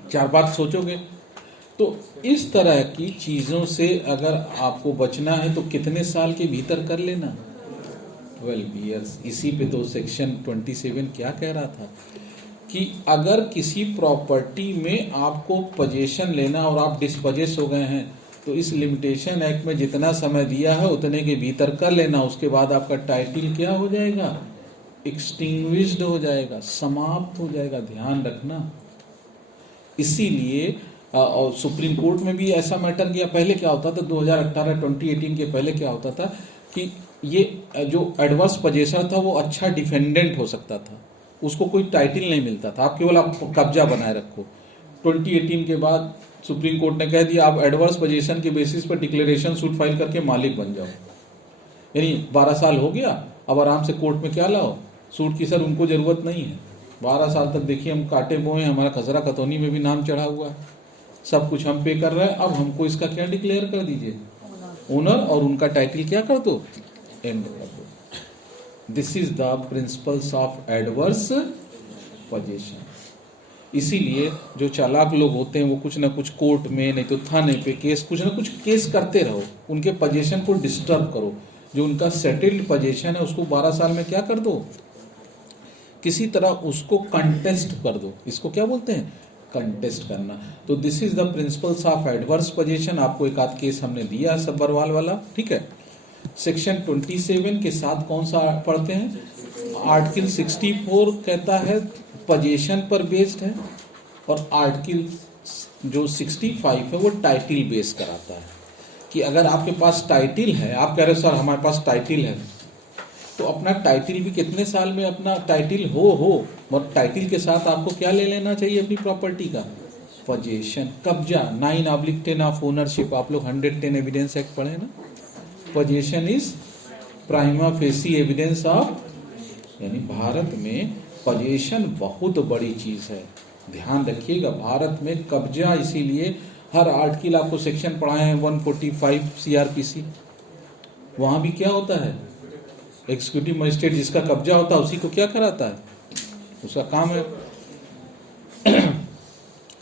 4 बात सोचोगे। तो इस तरह की चीजों से अगर आपको बचना है तो कितने साल के भीतर कर लेना, 12 years। इसी पे तो सेक्शन 27 क्या कह रहा था कि अगर किसी प्रॉपर्टी में आपको पोजीशन लेना और आप डिस्पोजेस हो गए हैं तो इस लिमिटेशन एक्ट में जितना समय दिया है उतने के भीतर कर लेना, उसके बाद आपका टाइटल क्या हो जाएगा, एक्सटिंग्विश्ड हो जाएगा, समाप्त हो जाएगा, ध्यान रखना। इसीलिए और सुप्रीम कोर्ट में भी ऐसा मैटर किया। पहले क्या होता था 2018 के पहले क्या होता था कि ये जो एडवर्स पोजेसर था वो अच्छा डिफेंडेंट हो सकता था, उसको कोई टाइटल नहीं मिलता था, आप केवल आप कब्जा बनाए रखो। 2018 के बाद सुप्रीम कोर्ट ने कह दिया आप एडवर्स पोजीशन के बेसिस पर डिक्लेरेशन सूट फाइल करके मालिक बन जाओ, यानी 12 साल हो गया, अब आराम से कोर्ट में क्या लाओ सूट की, सर उनको जरूरत नहीं है। 12 साल तक देखिए हम काटे बोए, हमारा खसरा खतौनी में भी नाम चढ़ा हुआ है, सब कुछ हम पे कर रहे हैं, अब हमको इसका क्या डिक्लेयर कर दीजिए, ओनर, और उनका टाइटल क्या कर दो, एंड कर दो। This is the principles of adverse position. इसीलिए जो चालाक लोग होते हैं वो कुछ ना कुछ कोर्ट में, नहीं तो थाने पे केस, कुछ ना कुछ केस करते रहो, उनके पोजीशन को डिस्टर्ब करो, जो उनका सेटल्ड पोजीशन है उसको 12 साल में क्या कर दो, किसी तरह उसको कंटेस्ट कर दो। इसको क्या बोलते हैं, कंटेस्ट करना। तो this is the principles of adverse position. आपको एक आध केस हमने दिया सब्बरवाल वाला, ठीक है। सेक्शन 27 के साथ कौन सा पढ़ते हैं, आर्टिकल 64 कहता है पोजीशन पर बेस्ड है, और आर्टिकल जो 65 है वो टाइटल बेस कराता है कि अगर आपके पास टाइटल है, आप कह रहे हो सर हमारे पास टाइटल है, तो अपना टाइटल भी कितने साल में अपना टाइटल हो, और टाइटल के साथ आपको क्या ले लेना चाहिए अपनी प्रॉपर्टी का, पोजीशन, कब्जा। 9/10 ऑफ ओनरशिप, आप लोग 110 एविडेंस एक्ट पढ़े ना, position is prima facie evidence of, यानी भारत में पोजीशन बहुत बड़ी चीज है, ध्यान रखिएगा। भारत में कब्जा, इसीलिए हर आर्टिकल आपको सेक्शन पढ़ाए हैं 145 सीआरपीसी, वहां भी क्या होता है, एग्जीक्यूटिव मजिस्ट्रेट जिसका कब्जा होता है उसी को क्या कराता है, उसका काम है।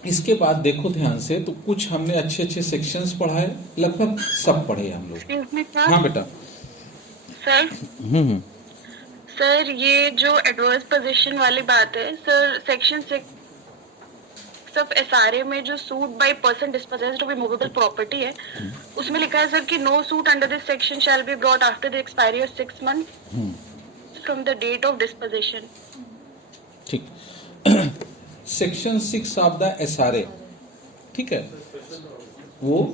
इसके बाद देखो ध्यान से, तो कुछ हमने अच्छे अच्छे सेक्शंस पढ़ाए, लगभग सब पढ़े हम लोग। हाँ बेटा। सर सर ये जो एडवर्स पोजीशन वाली बात है सर, सेक्शन 6 ऑफ एसआरए में जो suit by person dispossessed of immovable property है, उसमें लिखा है सर कि no suit under this section shall be brought after the expiry of 6 months from the date of dispossession. ठीक। सेक्शन 6 ऑफ द एसआरए, ठीक है, वो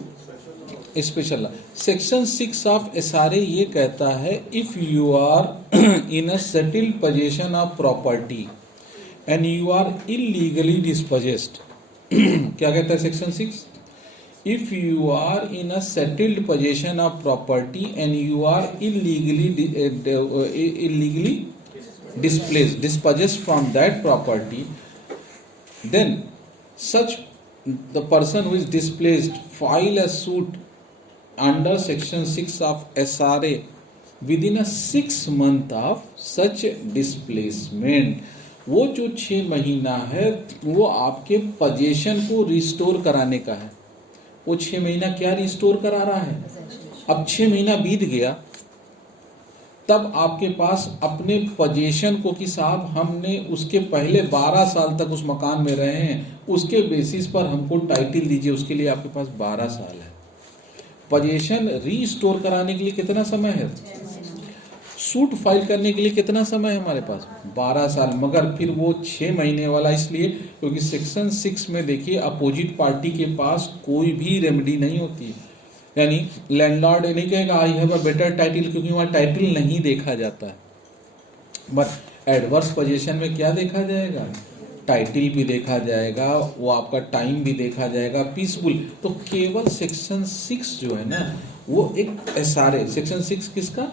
स्पेशल। सेक्शन 6 ऑफ एसआरए ये कहता है if you are in a settled position of property and you are illegally dispossessed, क्या कहता है section 6, if you are in a settled possession of property and you are illegally dispossessed from that property, then such the person who is displaced file a suit under section 6 of SRA within a 6 month of such displacement. वो जो 6 महीना है वो आपके पोजीशन को रिस्टोर कराने का है। वो 6 महीना क्या रिस्टोर करा रहा है? अब 6 महीना बीत गया, तब आपके पास अपने पोजीशन को कि साहब हमने उसके पहले 12 साल तक उस मकान में रहे हैं, उसके बेसिस पर हमको टाइटल दीजिए, उसके लिए आपके पास 12 साल है। पोजीशन रीस्टोर कराने के लिए कितना समय है? सूट फाइल करने के लिए कितना समय है हमारे पास? 12 साल। मगर फिर वो 6 महीने वाला इसलिए क्योंकि सेक्शन 6 में देखिए अपोजिट पार्टी के पास कोई भी रेमेडी नहीं होती, यानी लैंडलॉर्ड नहीं कहेगा I have a better title, क्योंकि वहाँ टाइटल नहीं देखा जाता है। बट एडवर्स पोजीशन में क्या देखा जाएगा? टाइटल भी देखा जाएगा, वो आपका टाइम भी देखा जाएगा, पीसफुल। तो केवल सेक्शन 6 जो है ना वो एक SRA, सेक्शन 6 किसका?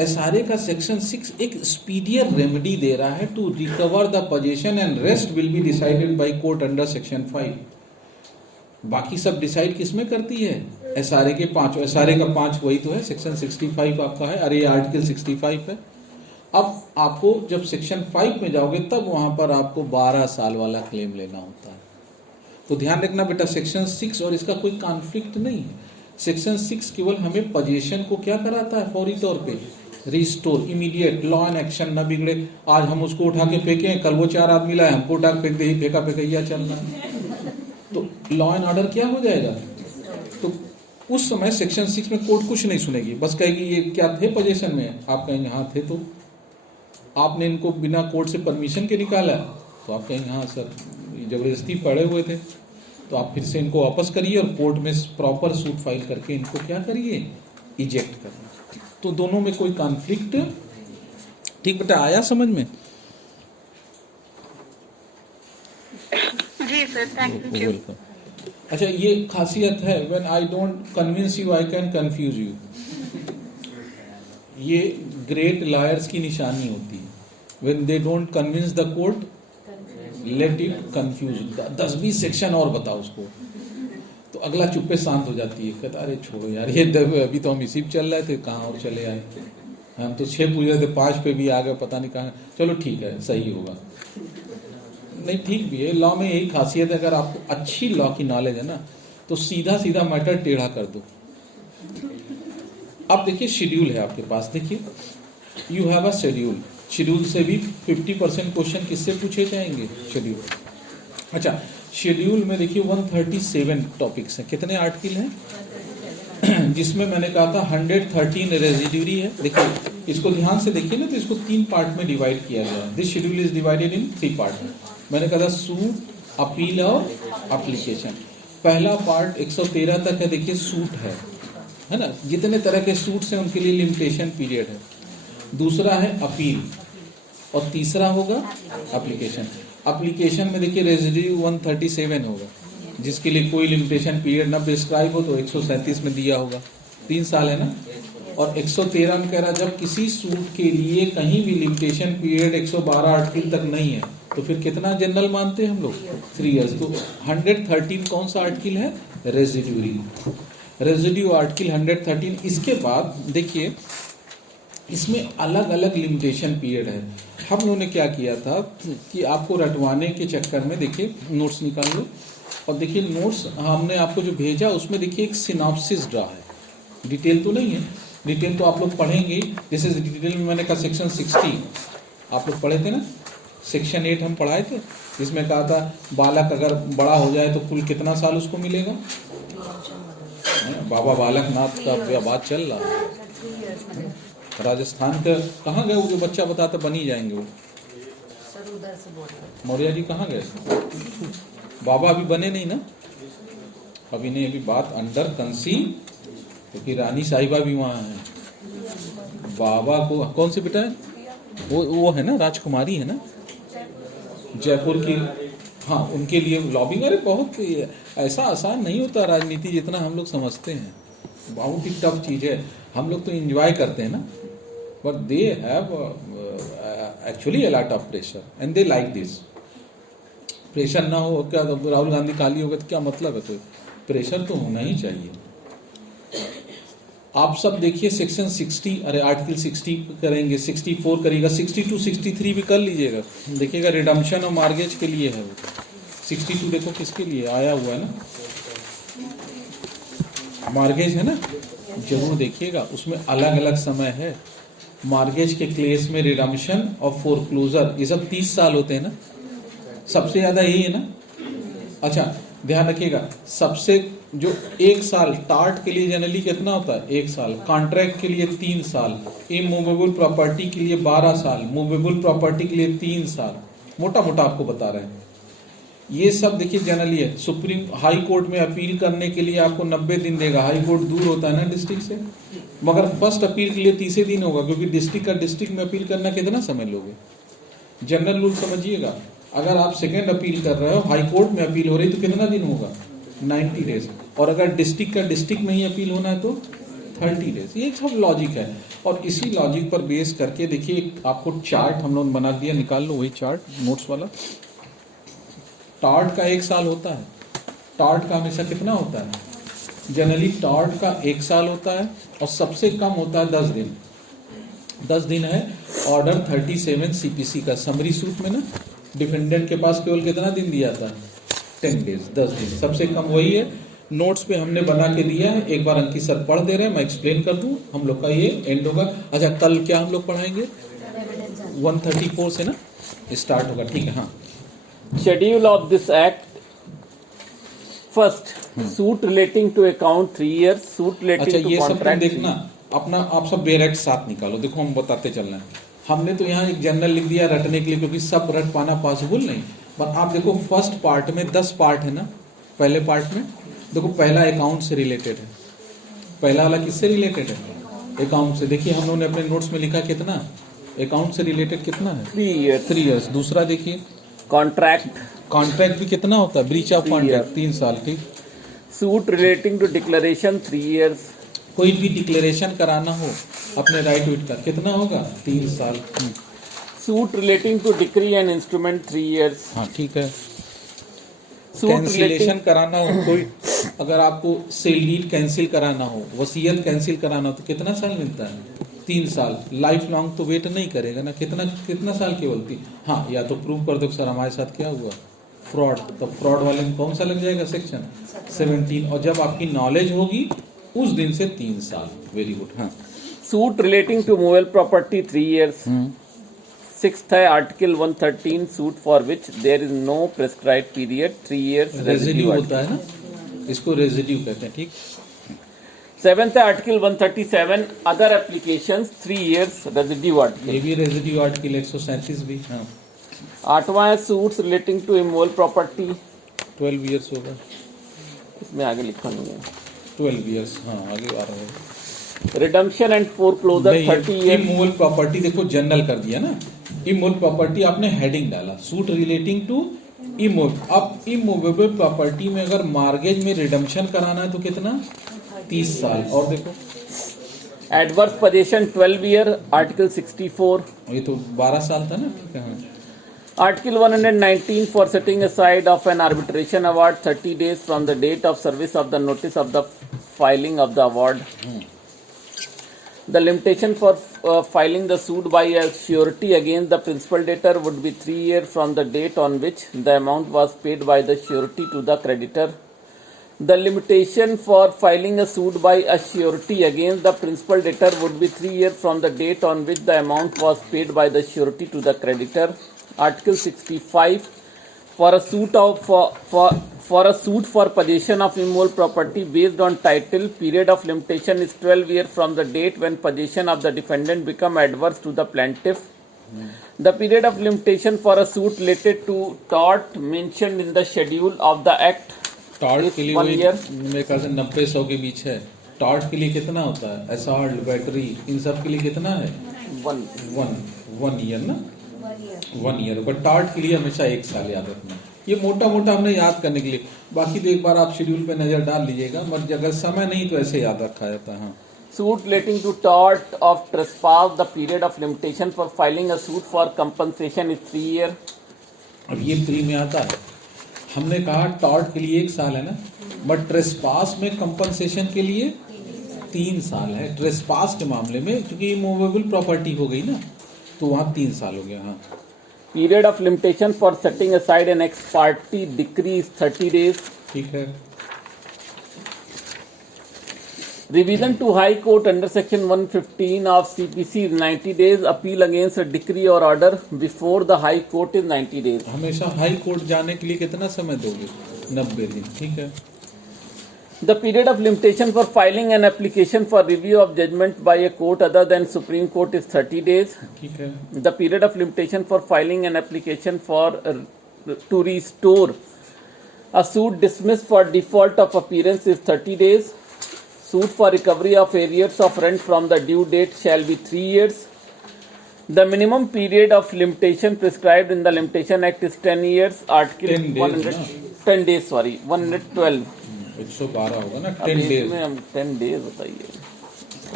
SRA का सेक्शन 6 एक स्पीडियर रेमेडी दे रहा है to recover the position and rest will be decided by court under section 5। बाकी सब डिसाइड किसमें करती है? SRA के 5। SRA का 5 वही तो है, सेक्शन 65 आपका है, अरे आर्टिकल 65 है। अब आपको जब सेक्शन 5 में जाओगे तब वहां पर आपको 12 साल वाला क्लेम लेना होता है। तो ध्यान रखना बेटा, सेक्शन 6 और इसका कोई कॉन्फ्लिक्ट नहीं है। सेक्शन 6 केवल हमें पोजीशन को क्या कराता है? फौरी तौर पे restore, immediate, law and action न बिगड़े। आज हम उसको उठा के फेंके, कल वो 4 आदमी लाए, हमको उठा के फेंक दे, फेंका फेंकैया चलना, तो लॉ एंड ऑर्डर क्या हो जाएगा? तो उस समय सेक्शन 6 में कोर्ट कुछ नहीं सुनेगी, बस कहेगी ये क्या थे पोजीशन में? आप कहेंगे हाँ थे, तो आपने इनको बिना कोर्ट से परमिशन के निकाला, तो आप कहेंगे हाँ सर जबरदस्ती पड़े हुए थे, तो आप फिर से इनको वापस करिए और कोर्ट में प्रॉपर सूट फाइल करके इनको क्या करिए? इजेक्ट करिए। तो दोनों में कोई कॉन्फ्लिक्ट, ठीक बेटा, आया समझ में? जी सर, थैंक यू। वेलकम। अच्छा, ये खासियत है, when I don't convince you I can confuse you. ये ग्रेट लायर्स की निशानी होती है। When they don't convince the court, let it confuse. 10-20 section और बताओ उसको, तो अगला चुप्पे शांत हो जाती है, कहता अरे छोड़ो यार, ये अभी तो हम इसी पे चल रहे थे, कहाँ और चले आए, हम तो 6 पूछ रहे थे, 5 पे भी आ गए, पता नहीं कहाँ। चलो ठीक है, सही होगा, नहीं ठीक भी है। लॉ में यही खासियत है, अगर आपको अच्छी लॉ की नॉलेज है ना तो सीधा सीधा मैटर टेढ़ा कर दो। अब देखिए शेड्यूल है आपके पास, देखिए you have a schedule. Schedule से भी 50% क्वेश्चन किससे पूछे जाएंगे? शेड्यूल। अच्छा, शेड्यूल में देखिए 137 टॉपिक्स हैं। कितने आर्टिकल हैं? जिसमें मैंने कहा था 113 रेजिड्यूरी है। देखिए इसको ध्यान से देखिए ना, तो इसको 3 पार्ट में डिवाइड किया गया है। This schedule is divided in 3 part. मैंने कहा था सूट, अपील और एप्लीकेशन। पहला पार्ट 113 तक है, देखिए सूट है ना, जितने तरह के सूट्स हैं उनके लिए लिमिटेशन पीरियड है। दूसरा है अपील और तीसरा होगा एप्लीकेशन। एप्लीकेशन में देखिए रेजिड्यू 137 होगा, जिसके लिए कोई लिमिटेशन पीरियड ना प्रिस्क्राइब हो तो 137 में दिया होगा, 3 साल है ना। और 113 में कह रहा जब किसी सूट के लिए कहीं भी लिमिटेशन पीरियड 112 आर्टिकल तक नहीं है तो फिर कितना जनरल मानते हैं हम लोग? 3 इयर्स। तो 113 कौन सा आर्टिकल है? Residuary, residue article 113। इसके बाद देखिए इसमें अलग अलग लिमिटेशन पीरियड है। हम लोगों ने क्या किया था कि आपको रटवाने के चक्कर में देखिए नोट्स निकाल लो, और देखिए नोट्स हमने आपको जो भेजा उसमें देखिए एक सिनॉप्सिस ड्रा है, डिटेल तो नहीं है, डिटेल तो आप लोग पढ़ेंगे। जैसे डिटेल में मैंने कहा सेक्शन 60 आप लोग पढ़े थे ना, सेक्शन 8 हम पढ़ाए थे, जिसमें कहा था बालक अगर बड़ा हो जाए तो कुल कितना साल उसको मिलेगा। बाबा बालक नाथ का बात चल रहा है। राजस्थान का कहाँ गए वो जो बच्चा बताता बनी जाएंगे वो? मौर्य जी कहाँ गए? बाबा अभी बने नहीं ना, अभी नहीं, अभी बात अंडर कंसीव, क्योंकि रानी साहिबा भी वहाँ है। बाबा को कौन से बेटा है वो है ना, राजकुमारी है ना, जयपुर की हाँ, उनके लिए लॉबिंग, अरे बहुत ऐसा आसान नहीं होता राजनीति जितना हम लोग समझते हैं, बहुत ही टफ चीज़ है। हम लोग तो एंजॉय करते हैं ना, but they have actually a lot of pressure and they like this. Pressure ना हो क्या, तो राहुल गांधी खाली होगा तो क्या मतलब है? तो प्रेशर तो होना ही चाहिए। आप सब देखिए सेक्शन 60, अरे आर्टिकल 60 करेंगे, 64 करेगा, 62 63 भी कर लीजिएगा, देखिएगा रिडम्पशन और मार्गेज के लिए है वो। 62 देखो किसके लिए आया हुआ है ना, मार्गेज है ना, जरूर देखिएगा, उसमें अलग अलग समय है। मार्गेज के केस में रिडम्पशन और फोरक्लोजर ये सब 30 साल होते हैं ना, सबसे ज्यादा यही है ना। अच्छा ध्यान रखिएगा, सबसे जो 1 साल टार्ट के लिए जनरली कितना होता है? 1 साल, कॉन्ट्रैक्ट के लिए 3 साल, इमूवेबल प्रॉपर्टी के लिए 12 साल, मूवेबल प्रॉपर्टी के लिए 3 साल, मोटा मोटा आपको बता रहे हैं। ये सब देखिए जनरली है। सुप्रीम हाई कोर्ट में अपील करने के लिए आपको 90 दिन देगा, हाई कोर्ट दूर होता है ना डिस्ट्रिक्ट से, मगर फर्स्ट अपील के लिए 30 दिन होगा, क्योंकि डिस्ट्रिक्ट का डिस्ट्रिक्ट में अपील करना कितना समय लोगे? जनरल रूल समझिएगा, अगर आप सेकेंड अपील कर रहे हो, हाई कोर्ट में अपील हो रही तो कितना दिन होगा? 90 डेज। और अगर डिस्ट्रिक्ट का डिस्ट्रिक्ट में ही अपील होना है तो 30 डेज। ये सब लॉजिक है, और इसी लॉजिक पर बेस करके देखिए आपको चार्ट हम लोग बना दिया, निकाल लो वही चार्ट नोट्स वाला। टार्ट का 1 साल होता है, टार्ट का हमेशा कितना होता है? जनरली टार्ट का 1 साल होता है, और सबसे कम होता है 10 दिन। 10 दिन है ऑर्डर 37 सीपीसी का, समरी सूट में ना डिफेंडेंट के पास केवल कितना दिन दिया था? 10 डेज, 10 दिन, सबसे कम वही है। नोट्स पे हमने बना के दिया है, एक बार अंकित सर पढ़ दे रहे हैं, मैं एक्सप्लेन कर दूं, हम लोग का ये एंड होगा। अच्छा कल क्या हम लोग पढ़ाएंगे? 134 से ना स्टार्ट होगा, ठीक है। हाँ, Schedule of this act. First, suit relating to account 3 years, suit relating अच्छा to ये सब तुम contract. देखना अपना, आप सब बेरेक्ट साथ निकालो। देखो हम बताते चल रहे हैं, हमने तो यहाँ एक जनरल लिख दिया रटने के लिए, क्योंकि सब रट पाना पॉसिबल नहीं। पर आप देखो फर्स्ट पार्ट में 10 पार्ट है ना, पहले पार्ट में देखो पहला अकाउंट से रिलेटेड है, पहला वाला किससे रिलेटेड है? अकाउंट से। देखिए हम लोगों ने अपने नोट्स में लिखा कितना अकाउंट से रिलेटेड कितना है? 3 years. 3 इयर्स। दूसरा देखिए Contract. कॉन्ट्रैक्ट भी कितना होता है? ब्रीच ऑफ कॉन्ट्रैक्ट 3 साल। ठीक, Suit relating to declaration 3 years. कोई भी डिक्लेरेशन कराना हो अपने राइट विट का कितना होगा? 3 साल। Suit relating to decree and instrument 3 years. हाँ ठीक है। Suit cancellation relating. कराना हो, कोई अगर आपको सेल डीड कैंसिल कराना हो, वसीयत कैंसिल कराना हो, तो कितना साल मिलता है? 3 साल। लाइफ लॉन्ग तो वेट नहीं करेगा ना, कितना साल केवल 3। हाँ, या तो प्रूव कर दो सर हमारे साथ क्या हुआ, फ्रॉड, तो फ्रॉड वाले में कौन सा लग जाएगा? सेक्शन 17। और जब आपकी नॉलेज होगी उस दिन से 3 साल। Very good. हाँ, Suit relating to movable property 3 years. Sixth है article 113, suit for which there is no prescribed period 3 years. Residue होता है ना, इसको रेजिड्यू कहते हैं। ठीक। सेवेंथ है article 137, other applications 3 years residue article. ये भी रेजिड्यू आर्टिकल 137 भी। हाँ, आठवां है suits relating to immovable property, 12 years होगा, इसमें आगे लिखा नहीं है। 12 ईयर्स। हाँ, आगे आ रहा है। Redemption and foreclosure 30 years. Immovable property देखो जनरल कर दिया ना, इमूवेबल प्रॉपर्टी आपने हेडिंग डाला, सूट रिलेटिंग टू इमूवेबल। अब इमूवेबल प्रॉपर्टी में अगर मार्गेज में रिडम्पशन कराना है तो कितना? 30 साल। और देखो एडवर्स पोजीशन 12 year, आर्टिकल 64. ये तो 12 साल था ना। ठीक है। हाँ। Article 119 for setting aside of an arbitration award 30 days from the date of service of the notice of the filing of the award. The limitation for filing the suit by a surety against the principal debtor would be 3 years from the date on which the amount was paid by the surety to the creditor. The limitation for filing a suit by a surety against the principal debtor would be 3 years from the date on which the amount was paid by the surety to the creditor. Article 65 for a suit for possession of immovable property based on title, period of limitation is 12 years from the date when possession of the defendant become adverse to the plaintiff. The period of limitation for a suit related to tort mentioned in the schedule of the act tort is के लिए 1 वही year. मेरे ख्याल से 90-100 के बीच है। टॉर्ट के लिए कितना होता है? असॉल्ट, बैटरी, इन सब के लिए कितना है? 1 ईयर ना, 1 ईयर। बट टॉर्ट के लिए हमेशा 1 साल याद रखना। ये मोटा मोटा हमने याद करने के लिए, बाकी तो एक बार आप शेड्यूल पे नजर डाल लीजिएगा, मगर अगर समय नहीं तो ऐसे याद रखा जाता है। हाँ, Suit relating to tort of trespass, the period of limitation for filing a suit for compensation is 3 years. अब ये प्री में आता है, हमने कहा टॉर्ट के लिए 1 साल है ना, बट ट्रेसपास में कंपनसेशन के लिए 3 साल है। ट्रेसपास के मामले में क्योंकि मूवेबल प्रॉपर्टी हो गई ना, तो वहाँ 3 साल हो गया। हाँ, Period of limitation for setting aside an ex parte decree is 30 days. ठीक है। Revision to High Court under Section 115 of CPC is 90 days. Appeal against a decree or order before the High Court is 90 days. हमेशा हाई कोर्ट जाने के लिए कितना समय दोगे? 90 दिन। ठीक है। The period of limitation for filing an application for review of judgment by a court other than Supreme Court is 30 days. ठीक है। The period of limitation for filing an application for to restore a suit dismissed for default of appearance is 30 days. Suit for recovery of arrears of rent from the due date shall be 3 years. The minimum period of limitation prescribed in the Limitation Act is 10 years. Article 10 days 100 ना? 10 days, sorry, 112. 112 होगा ना, अब 10 डेज। इसमें हम 10 डेज बताइए,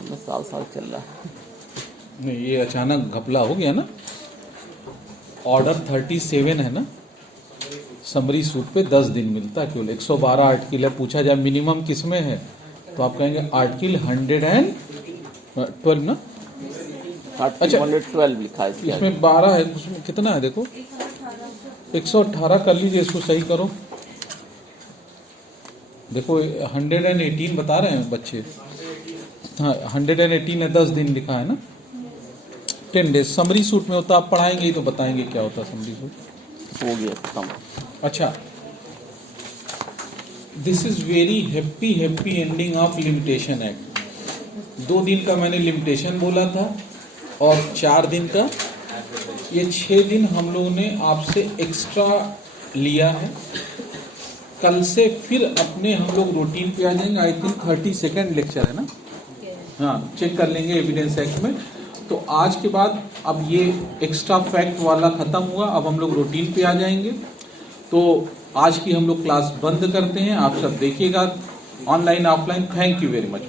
तो साल चल रहा है। नहीं, ये अचानक घपला हो गया ना। ऑर्डर 37 है ना, समरी सूट पे 10 दिन मिलता है केवल। 112 आर्टिकल है, पूछा जाए मिनिमम किस में है तो आप कहेंगे आर्टिकल 112 ना। अच्छा, 112 लिखा है इसमें। इसमें 12 है, उसमें कितना है देखो, 118 कर लीजिए, इसको सही करो। देखो 118 बता रहे हैं बच्चे। हाँ, 118 है, 10 दिन लिखा है ना, 10 डेज। समरी सूट में होता, आप पढ़ाएंगे ही तो बताएंगे क्या होता है समरी सूट। हो गया खत्म। अच्छा, this is very happy ending of limitation act. 2 दिन का मैंने लिमिटेशन बोला था और 4 दिन का, ये 6 दिन हम लोगों ने आपसे एक्स्ट्रा लिया है। कल से फिर अपने हम लोग रूटीन पे आ जाएंगे। आई थिंक 32nd लेक्चर है ना। हाँ, चेक कर लेंगे एविडेंस एक्ट में। तो आज के बाद अब ये एक्स्ट्रा फैक्ट वाला खत्म हुआ, अब हम लोग रूटीन पे आ जाएंगे। तो आज की हम लोग क्लास बंद करते हैं। आप सब देखिएगा online offline. Thank you very much.